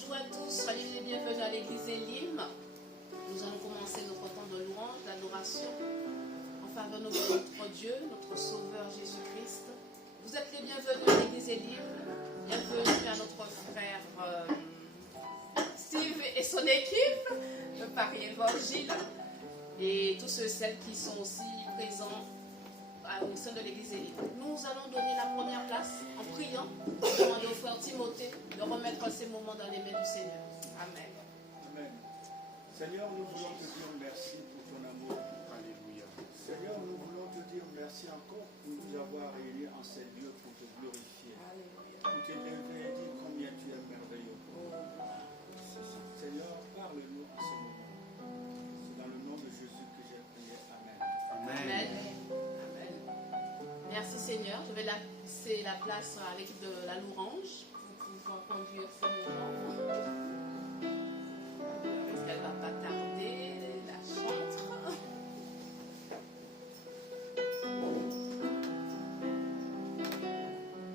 Bonjour à tous, soyez les bienvenus à l'église Elim. Nous allons commencer notre temps de louange, d'adoration en faveur de notre Dieu, notre Sauveur Jésus-Christ. Vous êtes les bienvenus à l'église Elim. Bienvenue à notre frère Steve et son équipe de Paris Évangile et tous ceux et celles qui sont aussi présents au sein de l'église Elim. Nous allons donner la première place en priant, demander au frère Timothée de remettre ces moments dans les mains du Seigneur. Amen. Amen. Seigneur, nous voulons te dire merci pour ton amour. Alléluia. Seigneur, nous voulons te dire merci encore pour nous avoir réunis en ces lieux pour te glorifier. Alléluia. Pour t'élever et dire combien tu es merveilleux. Seigneur, parle-nous en ce moment. C'est dans le nom de Jésus que j'ai prié. Amen. Amen. Amen. Merci Seigneur. Je vais laisser la place à l'équipe de la louange pour pouvoir conduire ce moment. Est-ce qu'elle ne va pas tarder, la chantre.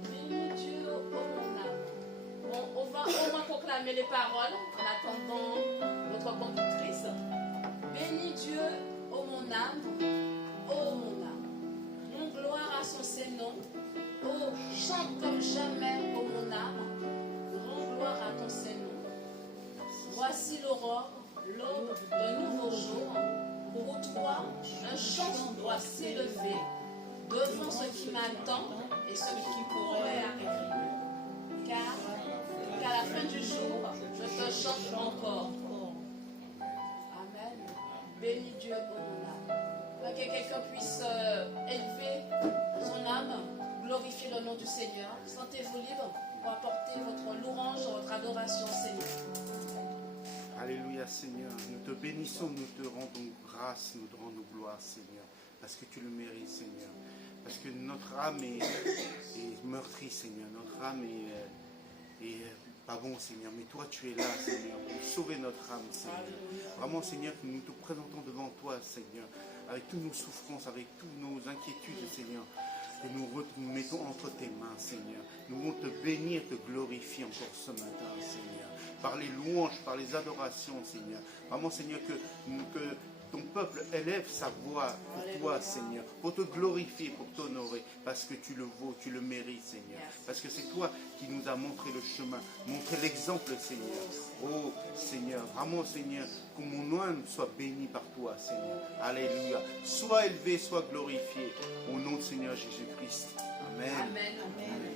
Bénis Dieu, ô mon âme. Bon, on va proclamer les paroles en attendant notre conductrice. Bénis Dieu, ô mon âme, ô mon âme. Mon gloire à son Saint-Nom. Oh, chante comme jamais, ô mon âme. Rends gloire à ton Saint-Nom. Voici l'aurore, l'aube d'un nouveau jour. Pour toi, un chant doit s'élever devant ce qui m'attend et ce qui pourrait arriver. Car à la fin du jour, je te chante encore. Amen. Bénis Dieu, ô mon âme. Que quelqu'un puisse élever son âme, glorifier le nom du Seigneur. Sentez-vous libre pour apporter votre louange, votre adoration au Seigneur. Alléluia Seigneur, nous te bénissons, nous te rendons grâce, nous te rendons gloire Seigneur, parce que tu le mérites Seigneur, parce que notre âme est meurtrie Seigneur, notre âme est pas bon Seigneur, mais toi tu es là Seigneur, pour sauver notre âme Seigneur. Vraiment Seigneur, que nous te présentons devant toi Seigneur, avec toutes nos souffrances, avec toutes nos inquiétudes Seigneur, que nous mettons entre tes mains Seigneur. Nous voulons te bénir, te glorifier encore ce matin Seigneur, par les louanges, par les adorations Seigneur. Vraiment Seigneur, que ton peuple élève sa voix pour toi Seigneur, pour te glorifier, pour t'honorer, parce que tu le vaux, tu le mérites Seigneur, parce que c'est toi qui nous as montré le chemin, montré l'exemple Seigneur. Oh Seigneur, vraiment Seigneur, que mon âme soit béni par toi Seigneur. Alléluia. Sois élevé, sois glorifié, au nom de Seigneur Jésus-Christ. Amen. Amen. Amen.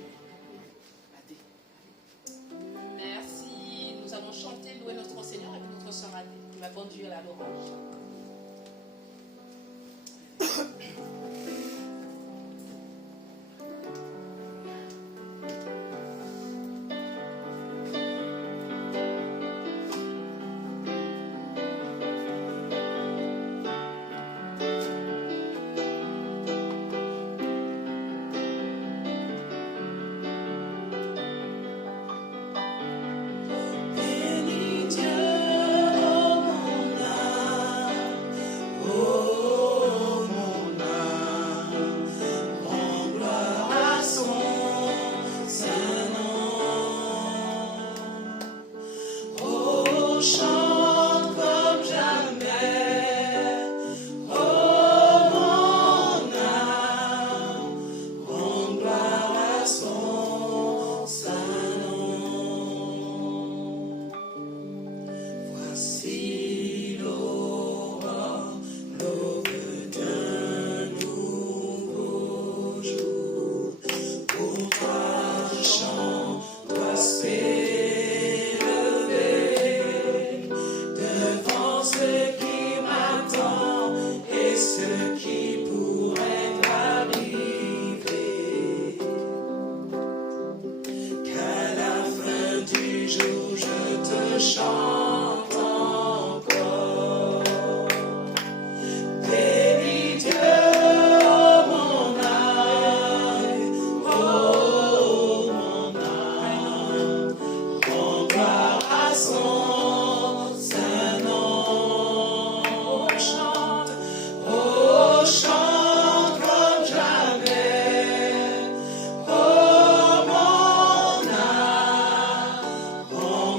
Merci. Nous allons chanter, louer notre Seigneur avec notre sœur Adé qui va conduire la louange.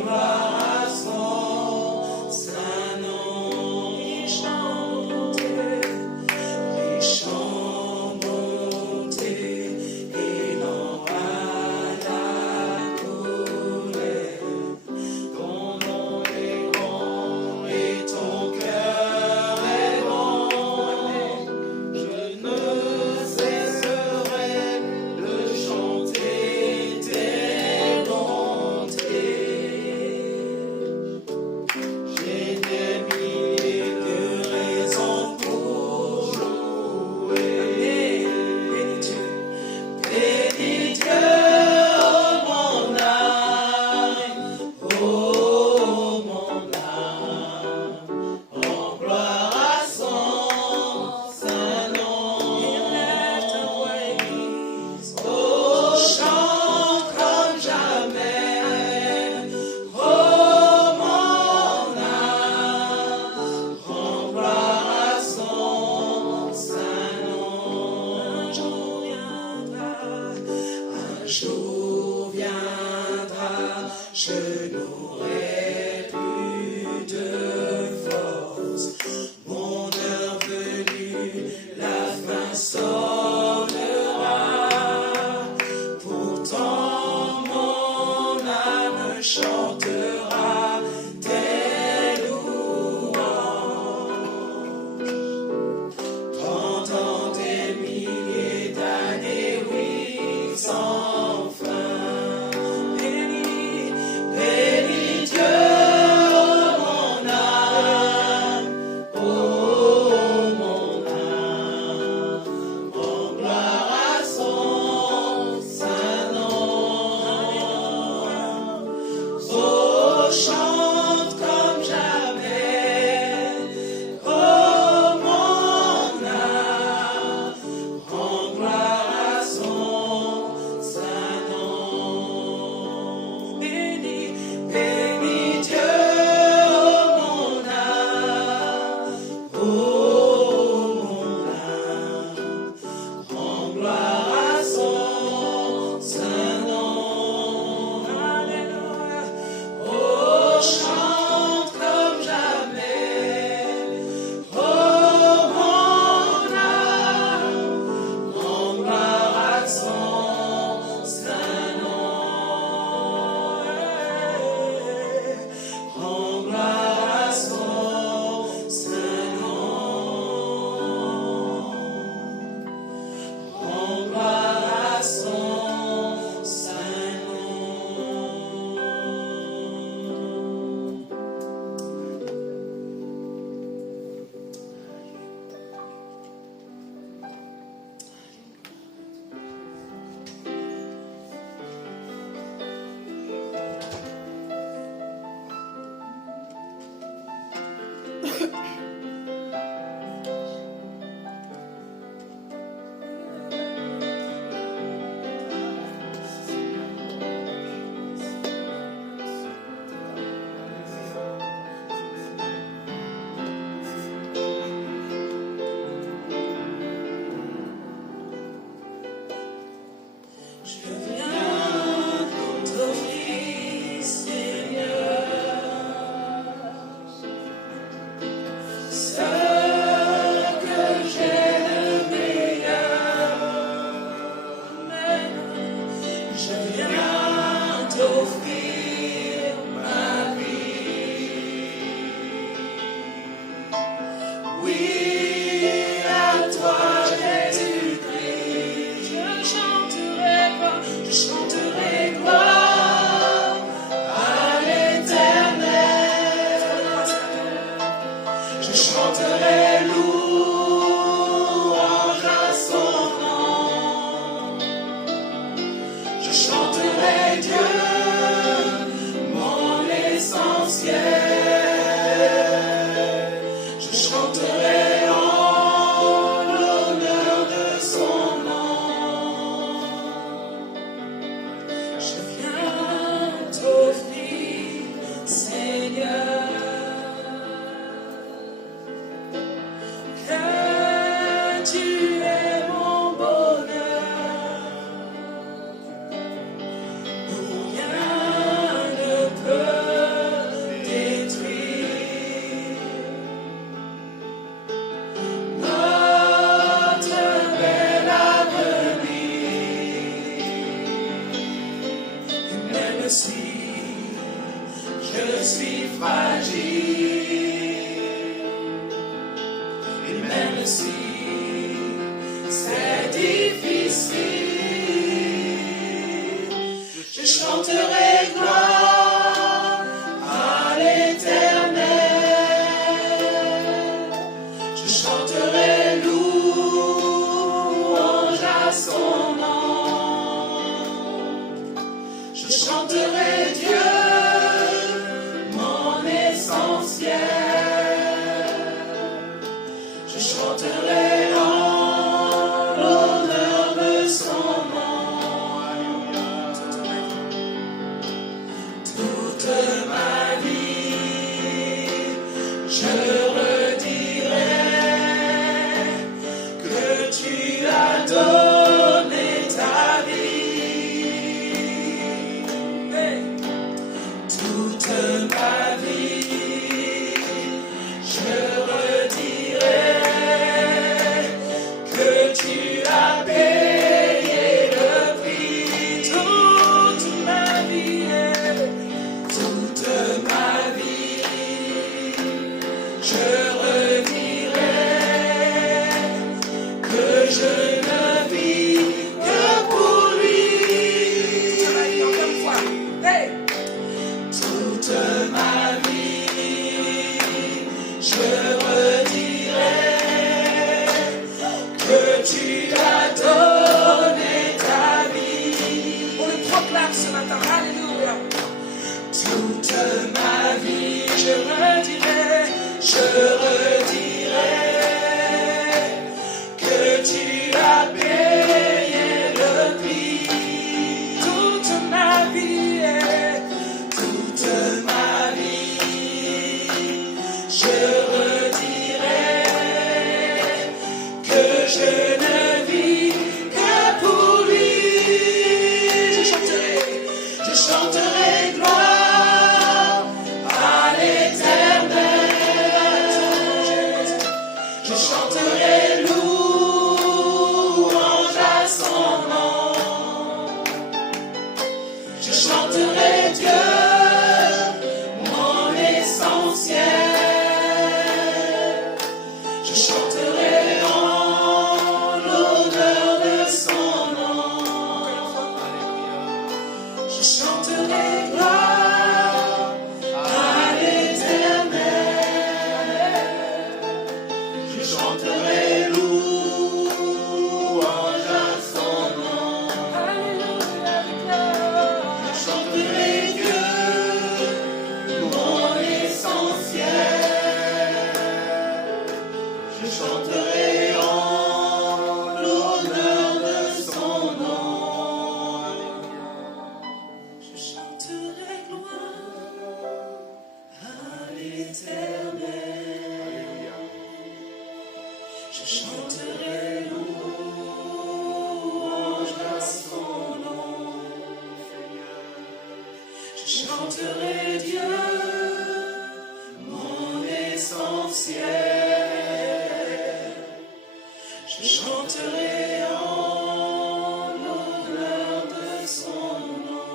Gloire que tu as payé le prix. Toute ma vie, je redirai que je ne vis que pour lui. Je chanterai gloire à l'Éternel. Je chanterai louange à son nom. Je chanterai Dieu, mon essentiel. Je chanterai en l'honneur de son nom. Je chanterai gloire à l'Éternel. Je chanterai louange à son nom. Je chanterai Dieu, mon essentiel. Je chanterai en l'honneur de son nom. Je chanterai gloire à l'Éternel. Je chanterai louange à son nom. Je chanterai Dieu, mon essentiel. Je chanterai en l'honneur de son nom.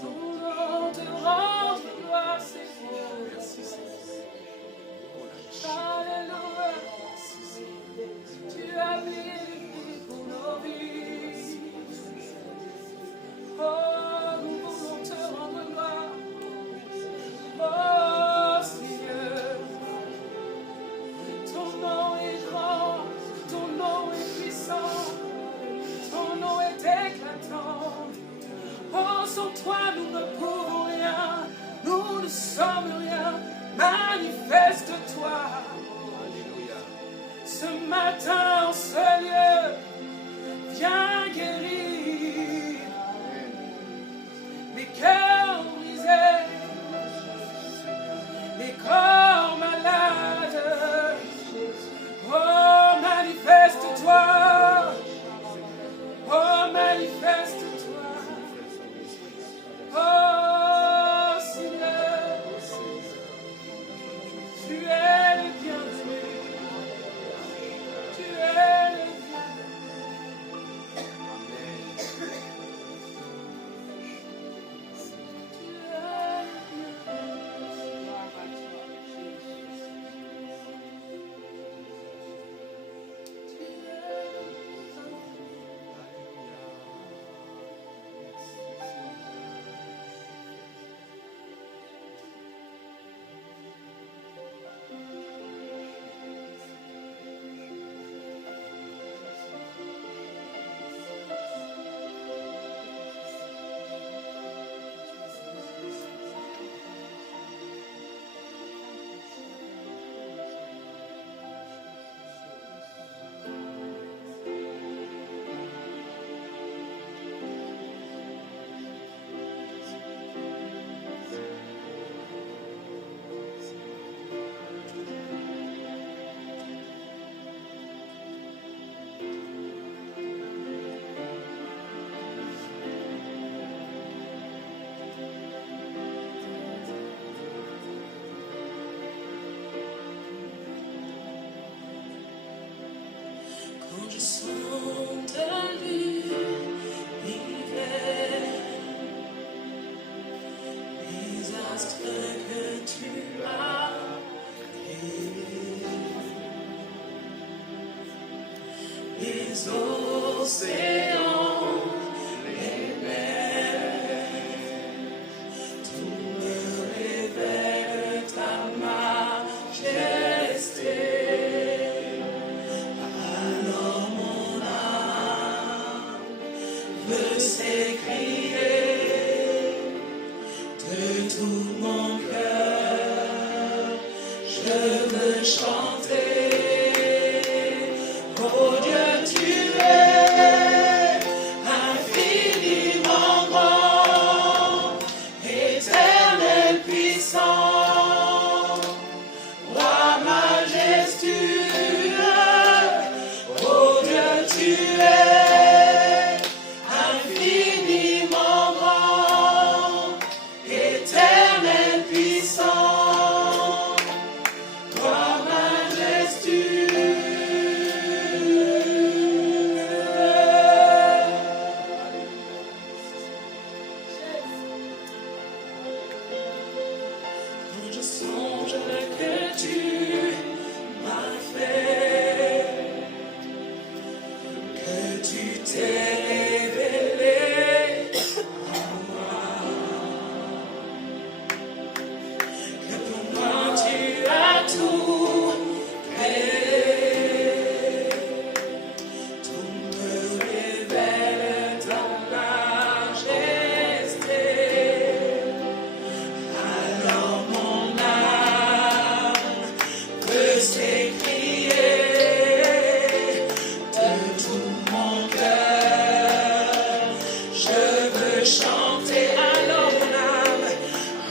Ton nom te rend gloire, Seigneur. Alléluia. Tu as payé le prix pour nos vies. Oh, nous voulons te rendre gloire. Oh, Seigneur. Ton nom est grand, ton nom est puissant, ton nom est éclatant. Oh, sans toi, nous ne pouvons rien, nous ne sommes rien. Manifeste-toi. Ce matin, en ce lieu, viens guérir les cœurs brisés, les corps malades. Oh, manifeste-toi. Oh, manifeste-toi. Oh, Seigneur, tu es le bienvenu. Tu es le bienvenu. veux s'écrier de tout mon cœur. Je veux chanter. Oh Dieu, tu es infiniment grand, éternel puissant, roi majestueux. Oh Dieu, tu es infiniment grand, éternel puissant, roi majestueux. Quand je songe que tu m'as fait, que tu t'es révélé à moi, que pour moi tu as tout créé, tout me révèle ta majesté. Alors mon âme peut s'écrier de tout mon cœur. Je veux chanter.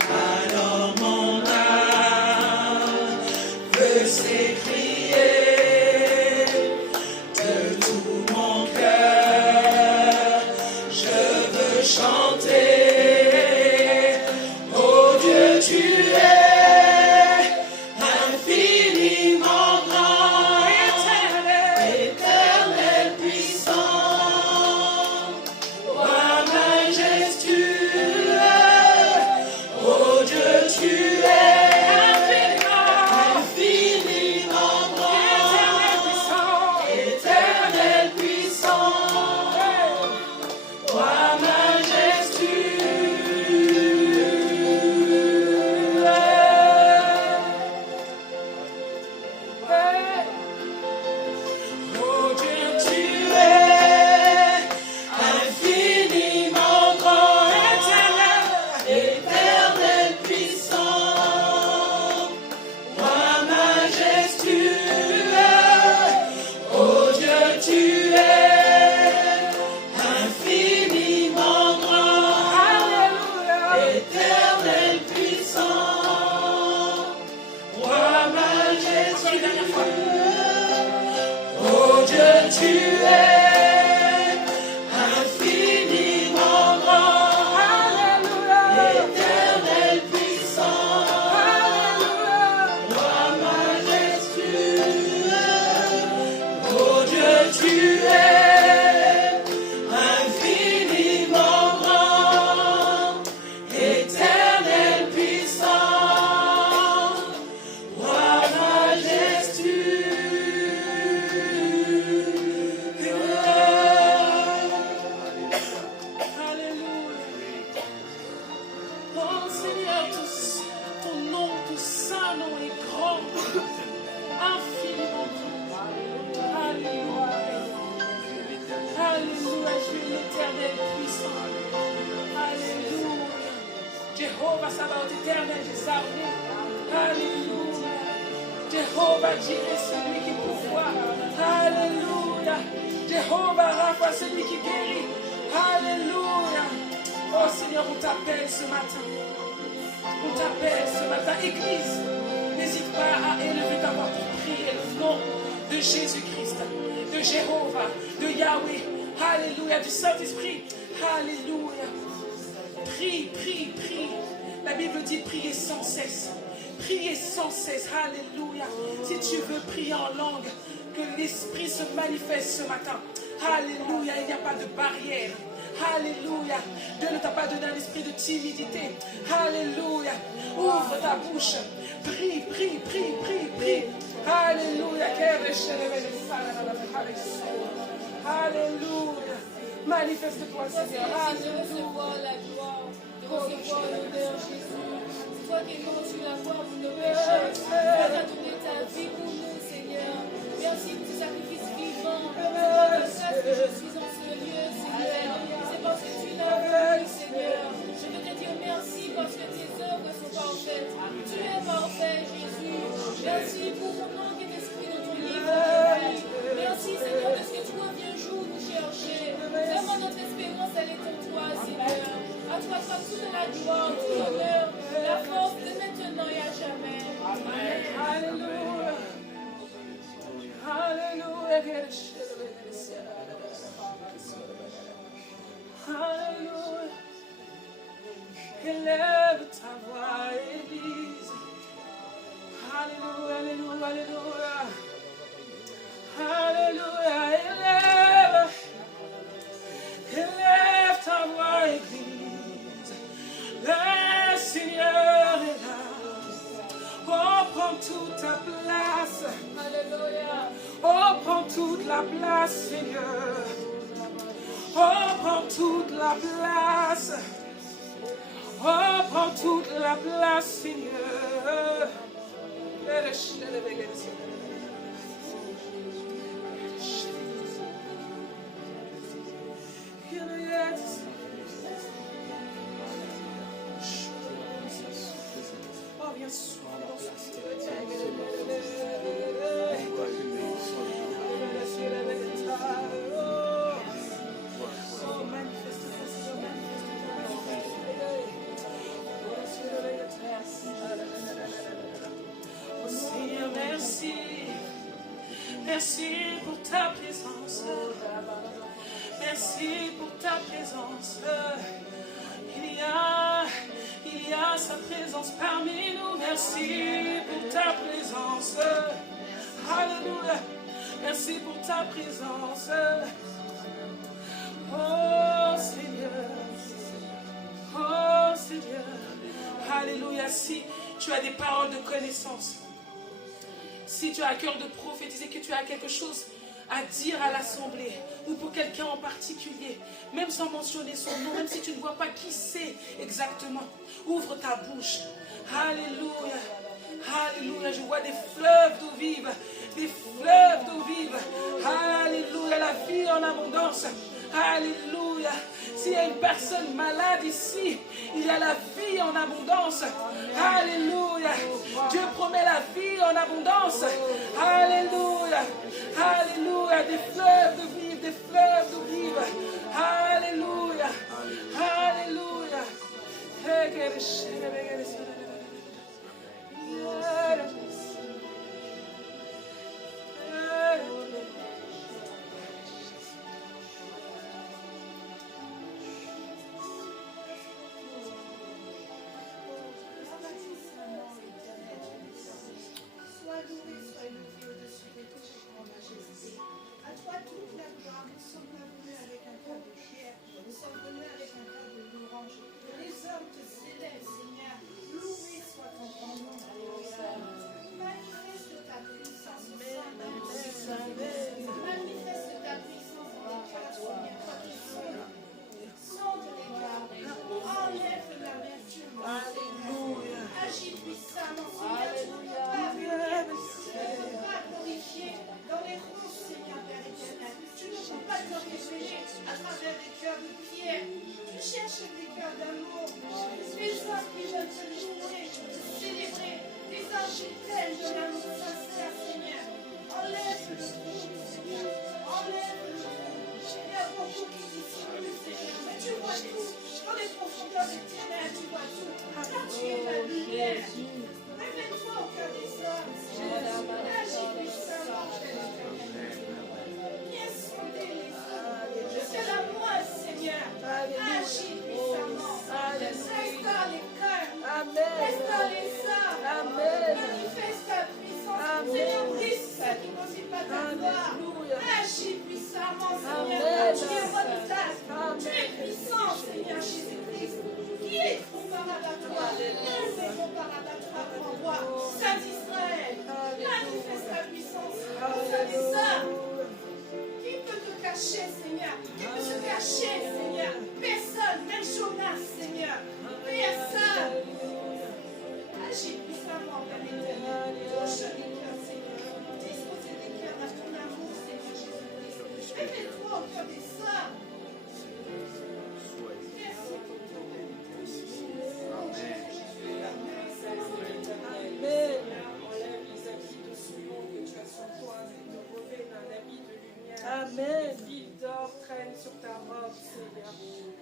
Alors mon âme peut s'écrier de tout mon cœur. Je veux chanter. Oh Dieu, tu es infiniment grand, éternel puissant, roi majestueux. Oh Dieu, tu es infiniment grand, éternel puissant, roi oh Dieu, tu es infiniment grand, éternel puissant, roi majestueux. Oh Dieu, tu es infiniment grand, éternel puissant, roi majestueux. Oh Dieu, tu es infiniment grand, éternel puissant, roi majestueux. Oh Dieu, tu es infiniment grand, éternel puissant, roi majestueux. Oh Seigneur, ton nom, ton saint nom est grand, infiniment grand. Alléluia. Alléluia, Dieu l'éternel puissant. Alléluia. Jéhovah Sabaoth, éternel des armées. Alléluia. Jéhovah Jireh, celui qui pourvoit. Alléluia. Jéhovah Rapha, celui qui guérit. Alléluia. Oh Seigneur, on t'appelle ce matin. On t'appelle ce matin. Église, n'hésite pas à élever ta voix pour prier le nom de Jésus-Christ, de Jéhovah, de Yahweh. Alléluia, du Saint-Esprit. Alléluia. Prie, prie, prie. La Bible dit prier sans cesse. Priez sans cesse. Alléluia. Si tu veux prier en langue, que l'Esprit se manifeste ce matin. Alléluia. Il n'y a pas de barrière. Alléluia. Dieu ne t'a pas donné un esprit de timidité. Alléluia. Ouvre ta bouche. Prie, prie, prie, prie, prie. Alléluia. Alléluia. Manifeste-toi, Seigneur. Merci de recevoir la gloire, de recevoir l'honneur, Jésus. C'est toi qui es venu sur la croix pour nos péchés. Tu as donné ta vie pour nous, Seigneur. Merci pour ce sacrifice vivant. C'est pour ça que je suis en ce lieu, Seigneur. gloire, tout l'honneur, la force de maintenant et à jamais. Amen. Hallelujah. Hallelujah. Hallelujah. Élève ta voix, Église. Alléluia, alléluia, alléluia. Alléluia, élève ta voix, Église. Le Seigneur est là. Oh, prends toute ta place. Alléluia. Oh, prends toute la place, Seigneur. Oh, prends toute la place. Oh, prends toute la place, Seigneur. Oh, bien sûr. Oh, manifeste-toi, Seigneur, merci. Merci pour ta présence. Merci pour ta présence. Il y a sa présence parmi nous. Merci pour ta présence. Alléluia. Merci pour ta présence. Oh Seigneur. Oh Seigneur. Alléluia. Si tu as des paroles de connaissance, si tu as à cœur de prophétiser, que tu as quelque chose à dire à l'assemblée ou pour quelqu'un en particulier, même sans mentionner son nom, même si tu ne vois pas qui c'est exactement, ouvre ta bouche. Alléluia. Alléluia. Je vois des fleuves d'eau vive. Des fleuves d'eau vive. Alléluia. La vie en abondance. Alléluia. S'il y a une personne malade ici, il y a la vie en abondance. Alléluia. Dieu promet la vie en abondance. Alléluia. Alléluia. Des fleuves de vie, des fleuves d'eau vive. Alléluia. Alléluia. Sois loué, sois élevé au-dessus de toute grande majesté. À toi toute la gloire, nous sommes venus avec un cœur de prière, nous sommes venus avec un cœur de louange. Les hommes te célèbrent, Seigneur. Loué soit ton grand nom. Manifeste ta puissance au sein de nos vies. Manifeste ta puissance dans les cœurs, Seigneur. Toi qui sonde les cœurs. Enlève l'amertume, Seigneur. Agis puissamment, Seigneur. Tu ne peux pas venir, tu ne peux pas glorifier dans les rouges, Seigneur, Père éternel. Tu ne peux pas te révéler à travers des cœurs de pierre. Tu cherches des cœurs d'amour, des hommes qui veulent te louer, te célébrer, des hommes qui t'aiment de l'amour sincère, Seigneur. Enlève le trouble, Seigneur. Enlève le trouble. Il y a beaucoup qui dissimulent, Seigneur, mais tu vois tout. Dans les profondeurs des ténèbres, tu vois tout. Car tu es la lumière. Révèle-toi au cœur des hommes, Seigneur. Agis puissamment, Père éternel. Viens sonder les hommes. Jusqu'à la moelle, Seigneur. Agis puissamment. Restaure les cœurs. Restaure les âmes. Manifeste ta puissance. Seigneur, brise ce qui n'osent pas ta gloire. Agis puissamment, Seigneur. Tu es redoutable. Tu es puissant, Seigneur Jésus-Christ. Qui est comparable à toi? Nul n'est comparable à toi, grand roi. Saint d'Israël, manifeste ta puissance. Saint ça. Qui peut te cacher, Seigneur? Qui peut te cacher, Seigneur? Personne, même Jonas, Seigneur. Personne. Agis puissamment, Père éternel. Touche les cœurs, Seigneur. Disposez des cœurs à ton amour, Seigneur Jésus-Christ. Révèle-toi au cœur des hommes. Merci pour ton Amen. Enlève les habits de souillon que tu as sur toi et te revêt d'un habit de lumière. Amen. Fil d'or traîne sur ta robe, Seigneur.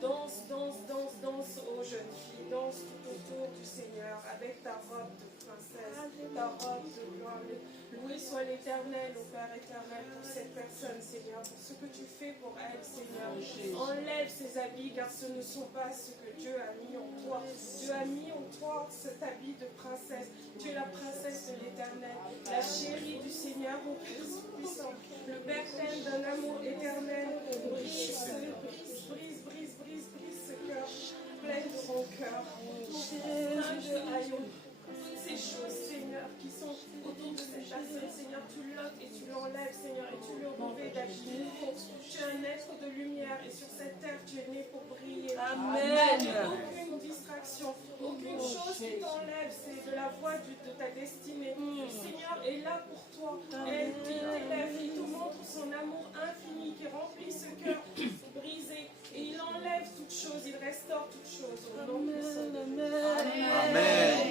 Danse, danse, danse, danse, ô jeune fille. Danse, ta robe de princesse, ta robe de gloire. Loué soit l'Éternel, au Père éternel, pour cette personne, Seigneur, pour ce que tu fais pour elle, Seigneur. Enlève ses habits, car ce ne sont pas ce que Dieu a mis en toi. Dieu a mis en toi cet habit de princesse. Tu es la princesse de l'Éternel, la chérie du Seigneur, mon Christ puissant, le berceau d'un amour éternel. Brise ce cœur plein de rancœur, plein de haillons. Toutes ces choses, Seigneur, qui sont autour de cette personne, Seigneur, tu l'ôtes et tu l'enlèves, Seigneur, et tu le revêts d'habits nouveaux. Tu es un être de lumière et sur cette terre, tu es né pour briller. Amen. Aucune distraction, aucune chose qui t'enlève, c'est de la voie de ta destinée. Le Seigneur est là pour toi. Et il t'élève, il te montre son amour infini qui remplit ce cœur brisé. Et il enlève toutes choses, il restaure toutes choses. Au nom de son nom. Amen.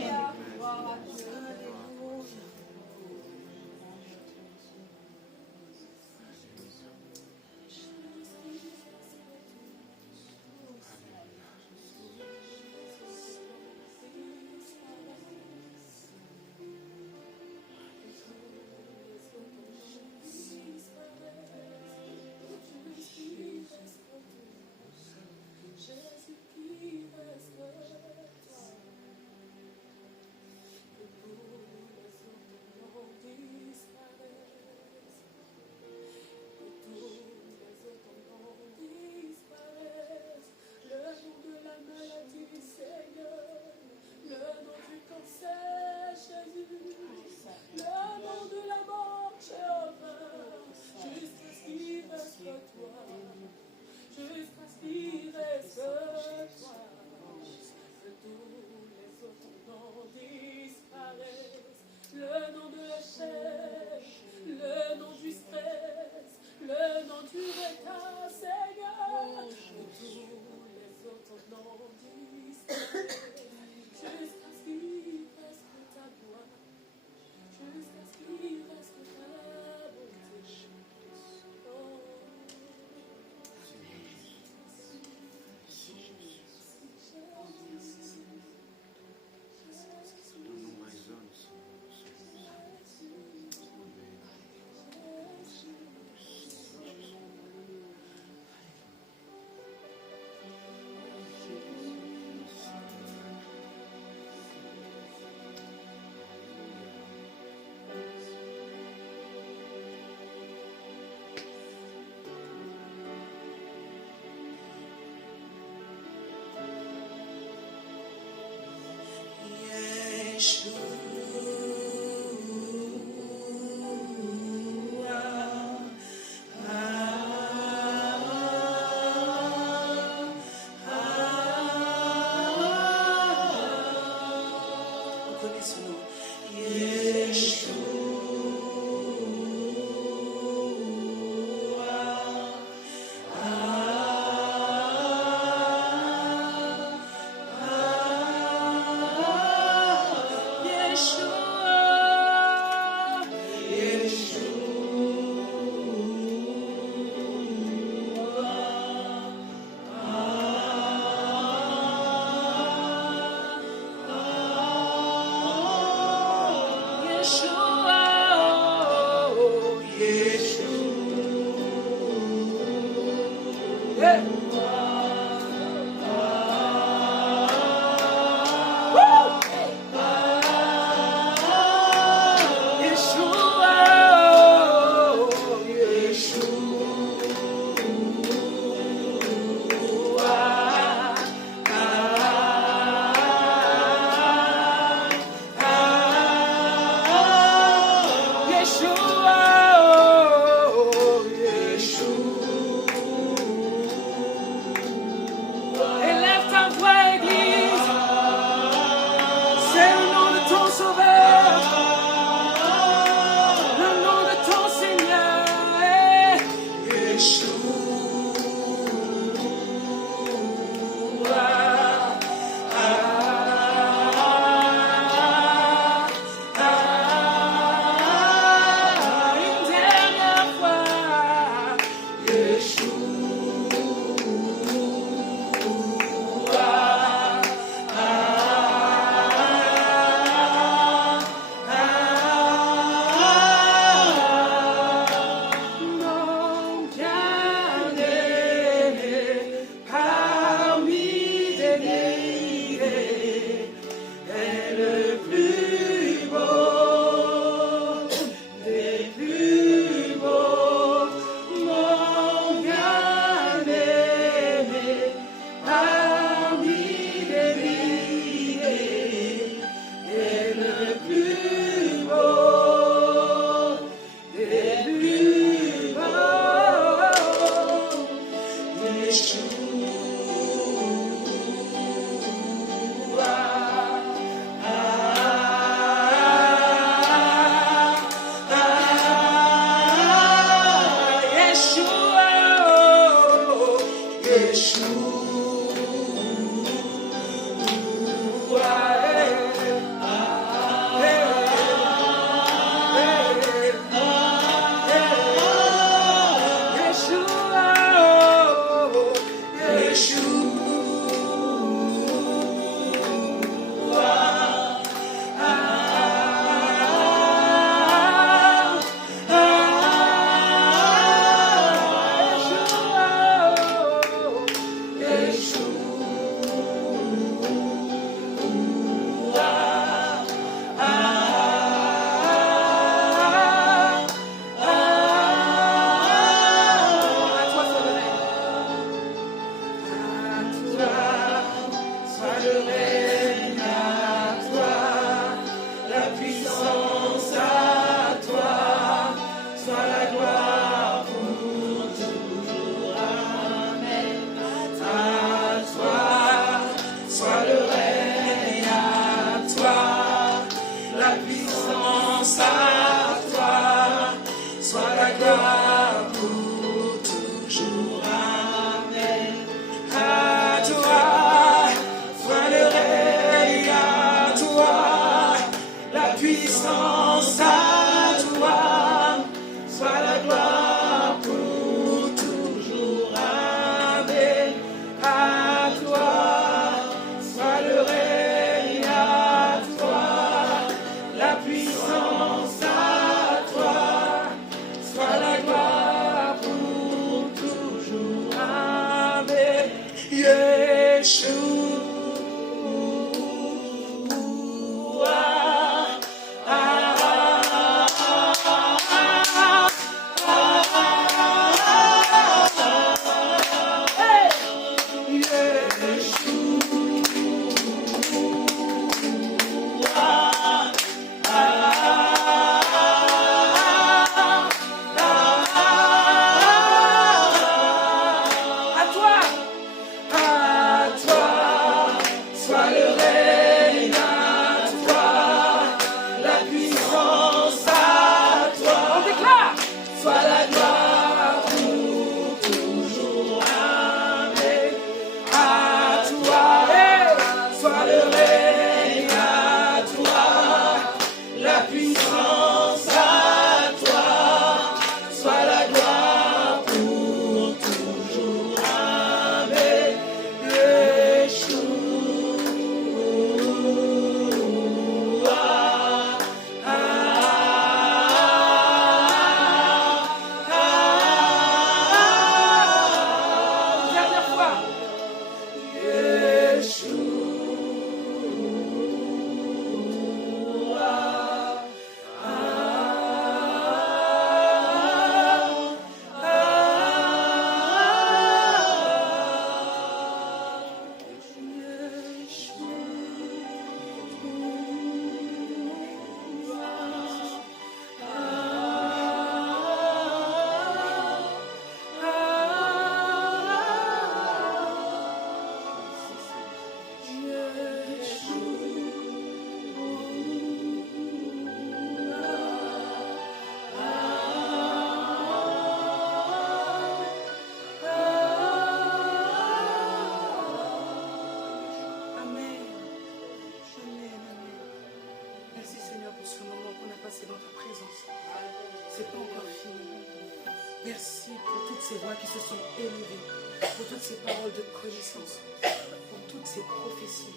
Merci pour toutes ces voix qui se sont élevées, pour toutes ces paroles de connaissance, pour toutes ces prophéties.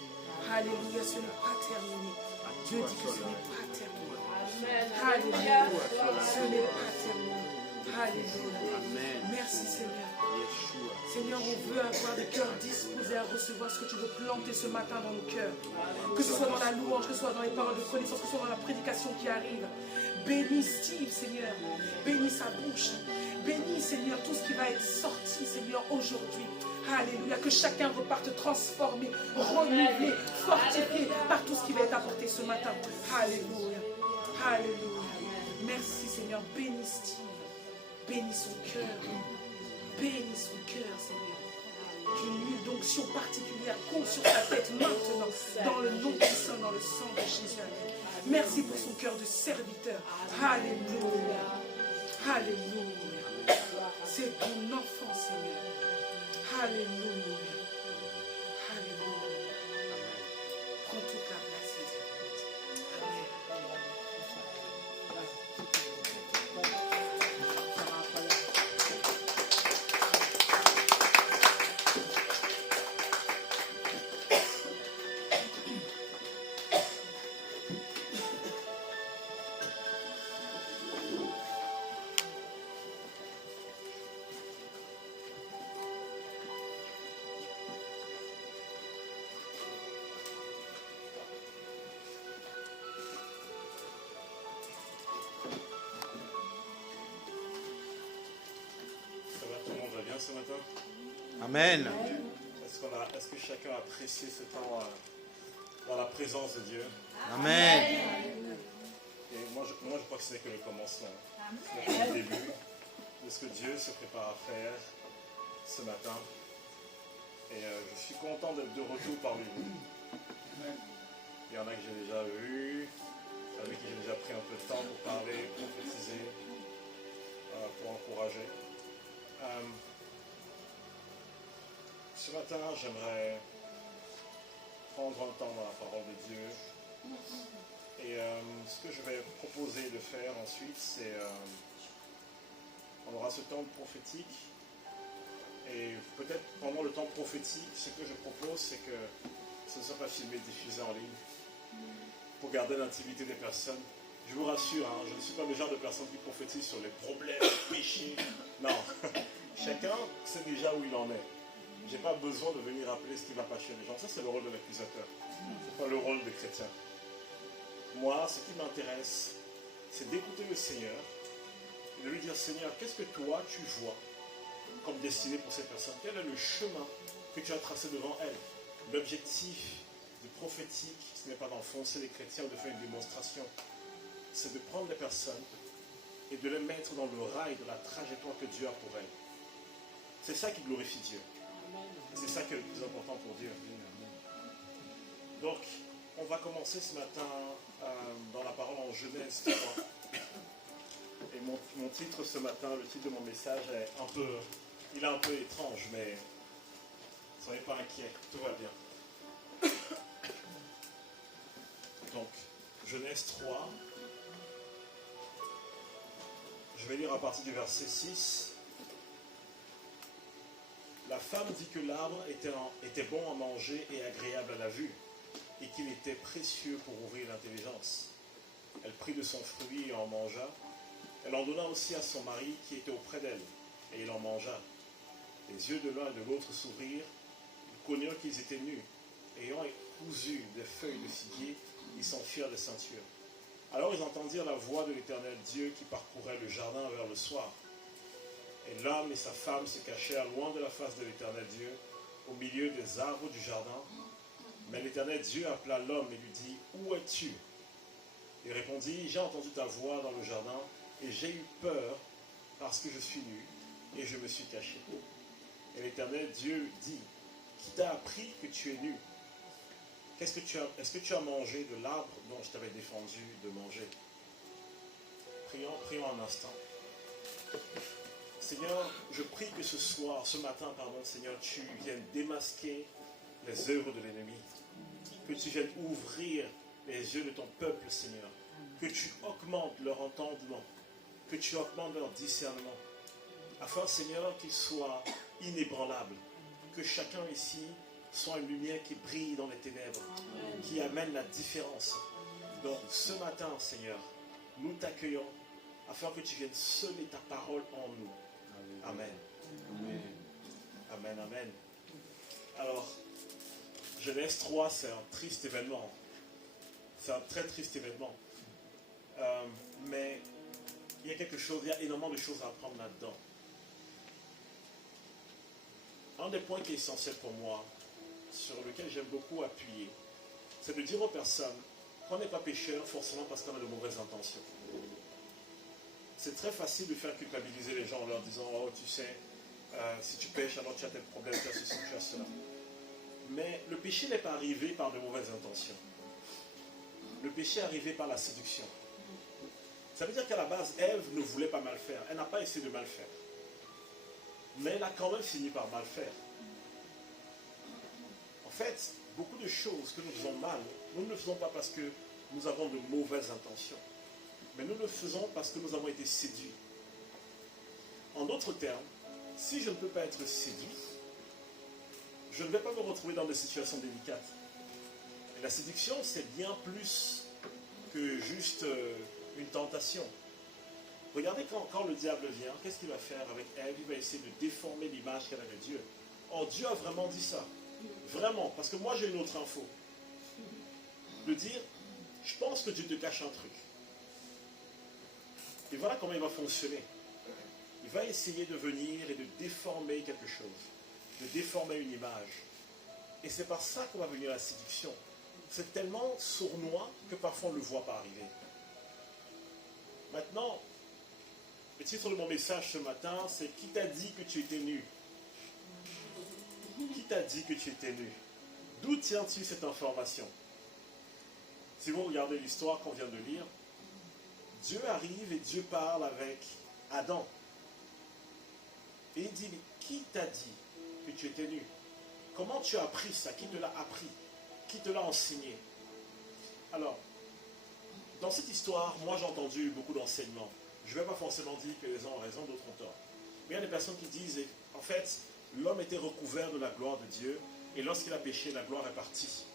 Alléluia, ce n'est pas terminé. Dieu dit que ce n'est pas terminé. Alléluia, ce n'est pas terminé. Alléluia. Merci Seigneur. Seigneur, on veut avoir des cœurs disposés à recevoir ce que tu veux planter ce matin dans nos cœurs. Que ce soit dans la louange, que ce soit dans les paroles de connaissance, que ce soit dans la prédication qui arrive. Bénis Steve, Seigneur. Bénis sa bouche. Bénis, Seigneur, tout ce qui va être sorti, Seigneur, aujourd'hui. Alléluia. Que chacun reparte transformé, renouvelé, fortifié par tout ce qui va être apporté ce matin. Alléluia. Alléluia. Merci, Seigneur. Bénis Steve. Bénis son cœur. Bénis son cœur, Seigneur. onction particulière coule sur ta tête maintenant, dans le nom puissant, dans le sang de Jésus. Amen. Merci pour son cœur de serviteur. Alléluia. Alléluia. C'est ton enfant, Seigneur. Alléluia. Alléluia. Prends toute la place, Seigneur. Amen. Ce matin. Amen. Est-ce que chacun a apprécié ce temps dans la présence de Dieu? Amen. Et moi, je crois que ce n'est que le commencement. Ce n'est que le début de ce que Dieu se prépare à faire ce matin. Et je suis content d'être de retour parmi vous. Il y en a que j'ai déjà vus, avec qui j'ai déjà pris un peu de temps pour parler, pour prophétiser, pour encourager. Ce matin, j'aimerais prendre un temps dans la parole de Dieu. Et ce que je vais proposer de faire ensuite, c'est on aura ce temps prophétique. Et peut-être pendant le temps prophétique, ce que je propose, c'est que ce ne soit pas filmé, diffusé en ligne, pour garder l'intimité des personnes. Je vous rassure, je ne suis pas le genre de personne qui prophétise sur les problèmes, les péchés. Non, chacun sait déjà où il en est. Je n'ai pas besoin de venir rappeler ce qui va pas chez les gens. Ça, c'est le rôle de l'accusateur. Ce n'est pas le rôle des chrétiens. Moi, ce qui m'intéresse, c'est d'écouter le Seigneur et de lui dire, Seigneur, qu'est-ce que toi, tu vois comme destinée pour cette personne? Quel est le chemin que tu as tracé devant elle? L'objectif du prophétique, ce n'est pas d'enfoncer les chrétiens ou de faire une démonstration. C'est de prendre les personnes et de les mettre dans le rail de la trajectoire que Dieu a pour elles. C'est ça qui glorifie Dieu. C'est ça qui est le plus important pour Dieu. Donc, on va commencer ce matin dans la parole en Genèse 3. Et mon titre ce matin, le titre de mon message est il est un peu étrange, mais ne soyez pas inquiets, tout va bien. Donc, Genèse 3. Je vais lire à partir du verset 6. La femme dit que l'arbre était bon à manger et agréable à la vue, et qu'il était précieux pour ouvrir l'intelligence. Elle prit de son fruit et en mangea. Elle en donna aussi à son mari qui était auprès d'elle, et il en mangea. Les yeux de l'un et de l'autre s'ouvrirent, ils connurent qu'ils étaient nus, ayant cousu des feuilles de figuier, ils s'enfuirent des ceintures. Alors ils entendirent la voix de l'Éternel Dieu qui parcourait le jardin vers le soir. Et l'homme et sa femme se cachèrent loin de la face de l'Éternel Dieu, au milieu des arbres du jardin. Mais l'Éternel Dieu appela l'homme et lui dit, « Où es-tu » Il répondit, « J'ai entendu ta voix dans le jardin, et j'ai eu peur parce que je suis nu, et je me suis caché. » Et l'Éternel Dieu dit, « Qui t'a appris que tu es nu ? Est-ce que tu as mangé de l'arbre dont je t'avais défendu de manger ?» Prions un instant. Seigneur, je prie que ce matin, Seigneur, tu viennes démasquer les œuvres de l'ennemi. Que tu viennes ouvrir les yeux de ton peuple, Seigneur. Que tu augmentes leur entendement. Que tu augmentes leur discernement. Afin, Seigneur, qu'ils soient inébranlables. Que chacun ici soit une lumière qui brille dans les ténèbres. Qui amène la différence. Donc, ce matin, Seigneur, nous t'accueillons afin que tu viennes semer ta parole en nous. Amen. Amen. Amen, amen. Alors, Genèse 3, c'est un triste événement. C'est un très triste événement. Mais il y a énormément de choses à apprendre là-dedans. Un des points qui est essentiel pour moi, sur lequel j'aime beaucoup appuyer, c'est de dire aux personnes qu'on n'est pas pécheur forcément parce qu'on a de mauvaises intentions. C'est très facile de faire culpabiliser les gens en leur disant « Oh, tu sais, si tu pêches, alors tu as tel problème, tu as ceci, tu as cela. » Mais le péché n'est pas arrivé par de mauvaises intentions. Le péché est arrivé par la séduction. Ça veut dire qu'à la base, Ève ne voulait pas mal faire. Elle n'a pas essayé de mal faire. Mais elle a quand même fini par mal faire. En fait, beaucoup de choses que nous faisons mal, nous ne le faisons pas parce que nous avons de mauvaises intentions. Mais nous le faisons parce que nous avons été séduits. En d'autres termes, si je ne peux pas être séduit, je ne vais pas me retrouver dans des situations délicates. Et la séduction, c'est bien plus que juste une tentation. Regardez quand le diable vient, qu'est-ce qu'il va faire avec Ève? Il va essayer de déformer l'image qu'elle a de Dieu. Or, Dieu a vraiment dit ça. Vraiment, parce que moi j'ai une autre info. De dire, je pense que Dieu te cache un truc. Et voilà comment il va fonctionner. Il va essayer de venir et de déformer quelque chose, de déformer une image. Et c'est par ça qu'on va venir la séduction. C'est tellement sournois que parfois on ne le voit pas arriver. Maintenant, le titre de mon message ce matin, c'est « Qui t'a dit que tu étais nu ?» Qui t'a dit que tu étais nu? D'où tiens-tu cette information? Si vous regardez l'histoire qu'on vient de lire, Dieu arrive et Dieu parle avec Adam. Et il dit, mais qui t'a dit que tu étais nu? Comment tu as appris ça? Qui te l'a appris? Qui te l'a enseigné? Alors, dans cette histoire, moi j'ai entendu beaucoup d'enseignements. Je ne vais pas forcément dire que les uns ont raison, d'autres ont tort. Mais il y a des personnes qui disent, en fait, l'homme était recouvert de la gloire de Dieu, et lorsqu'il a péché, la gloire est partie.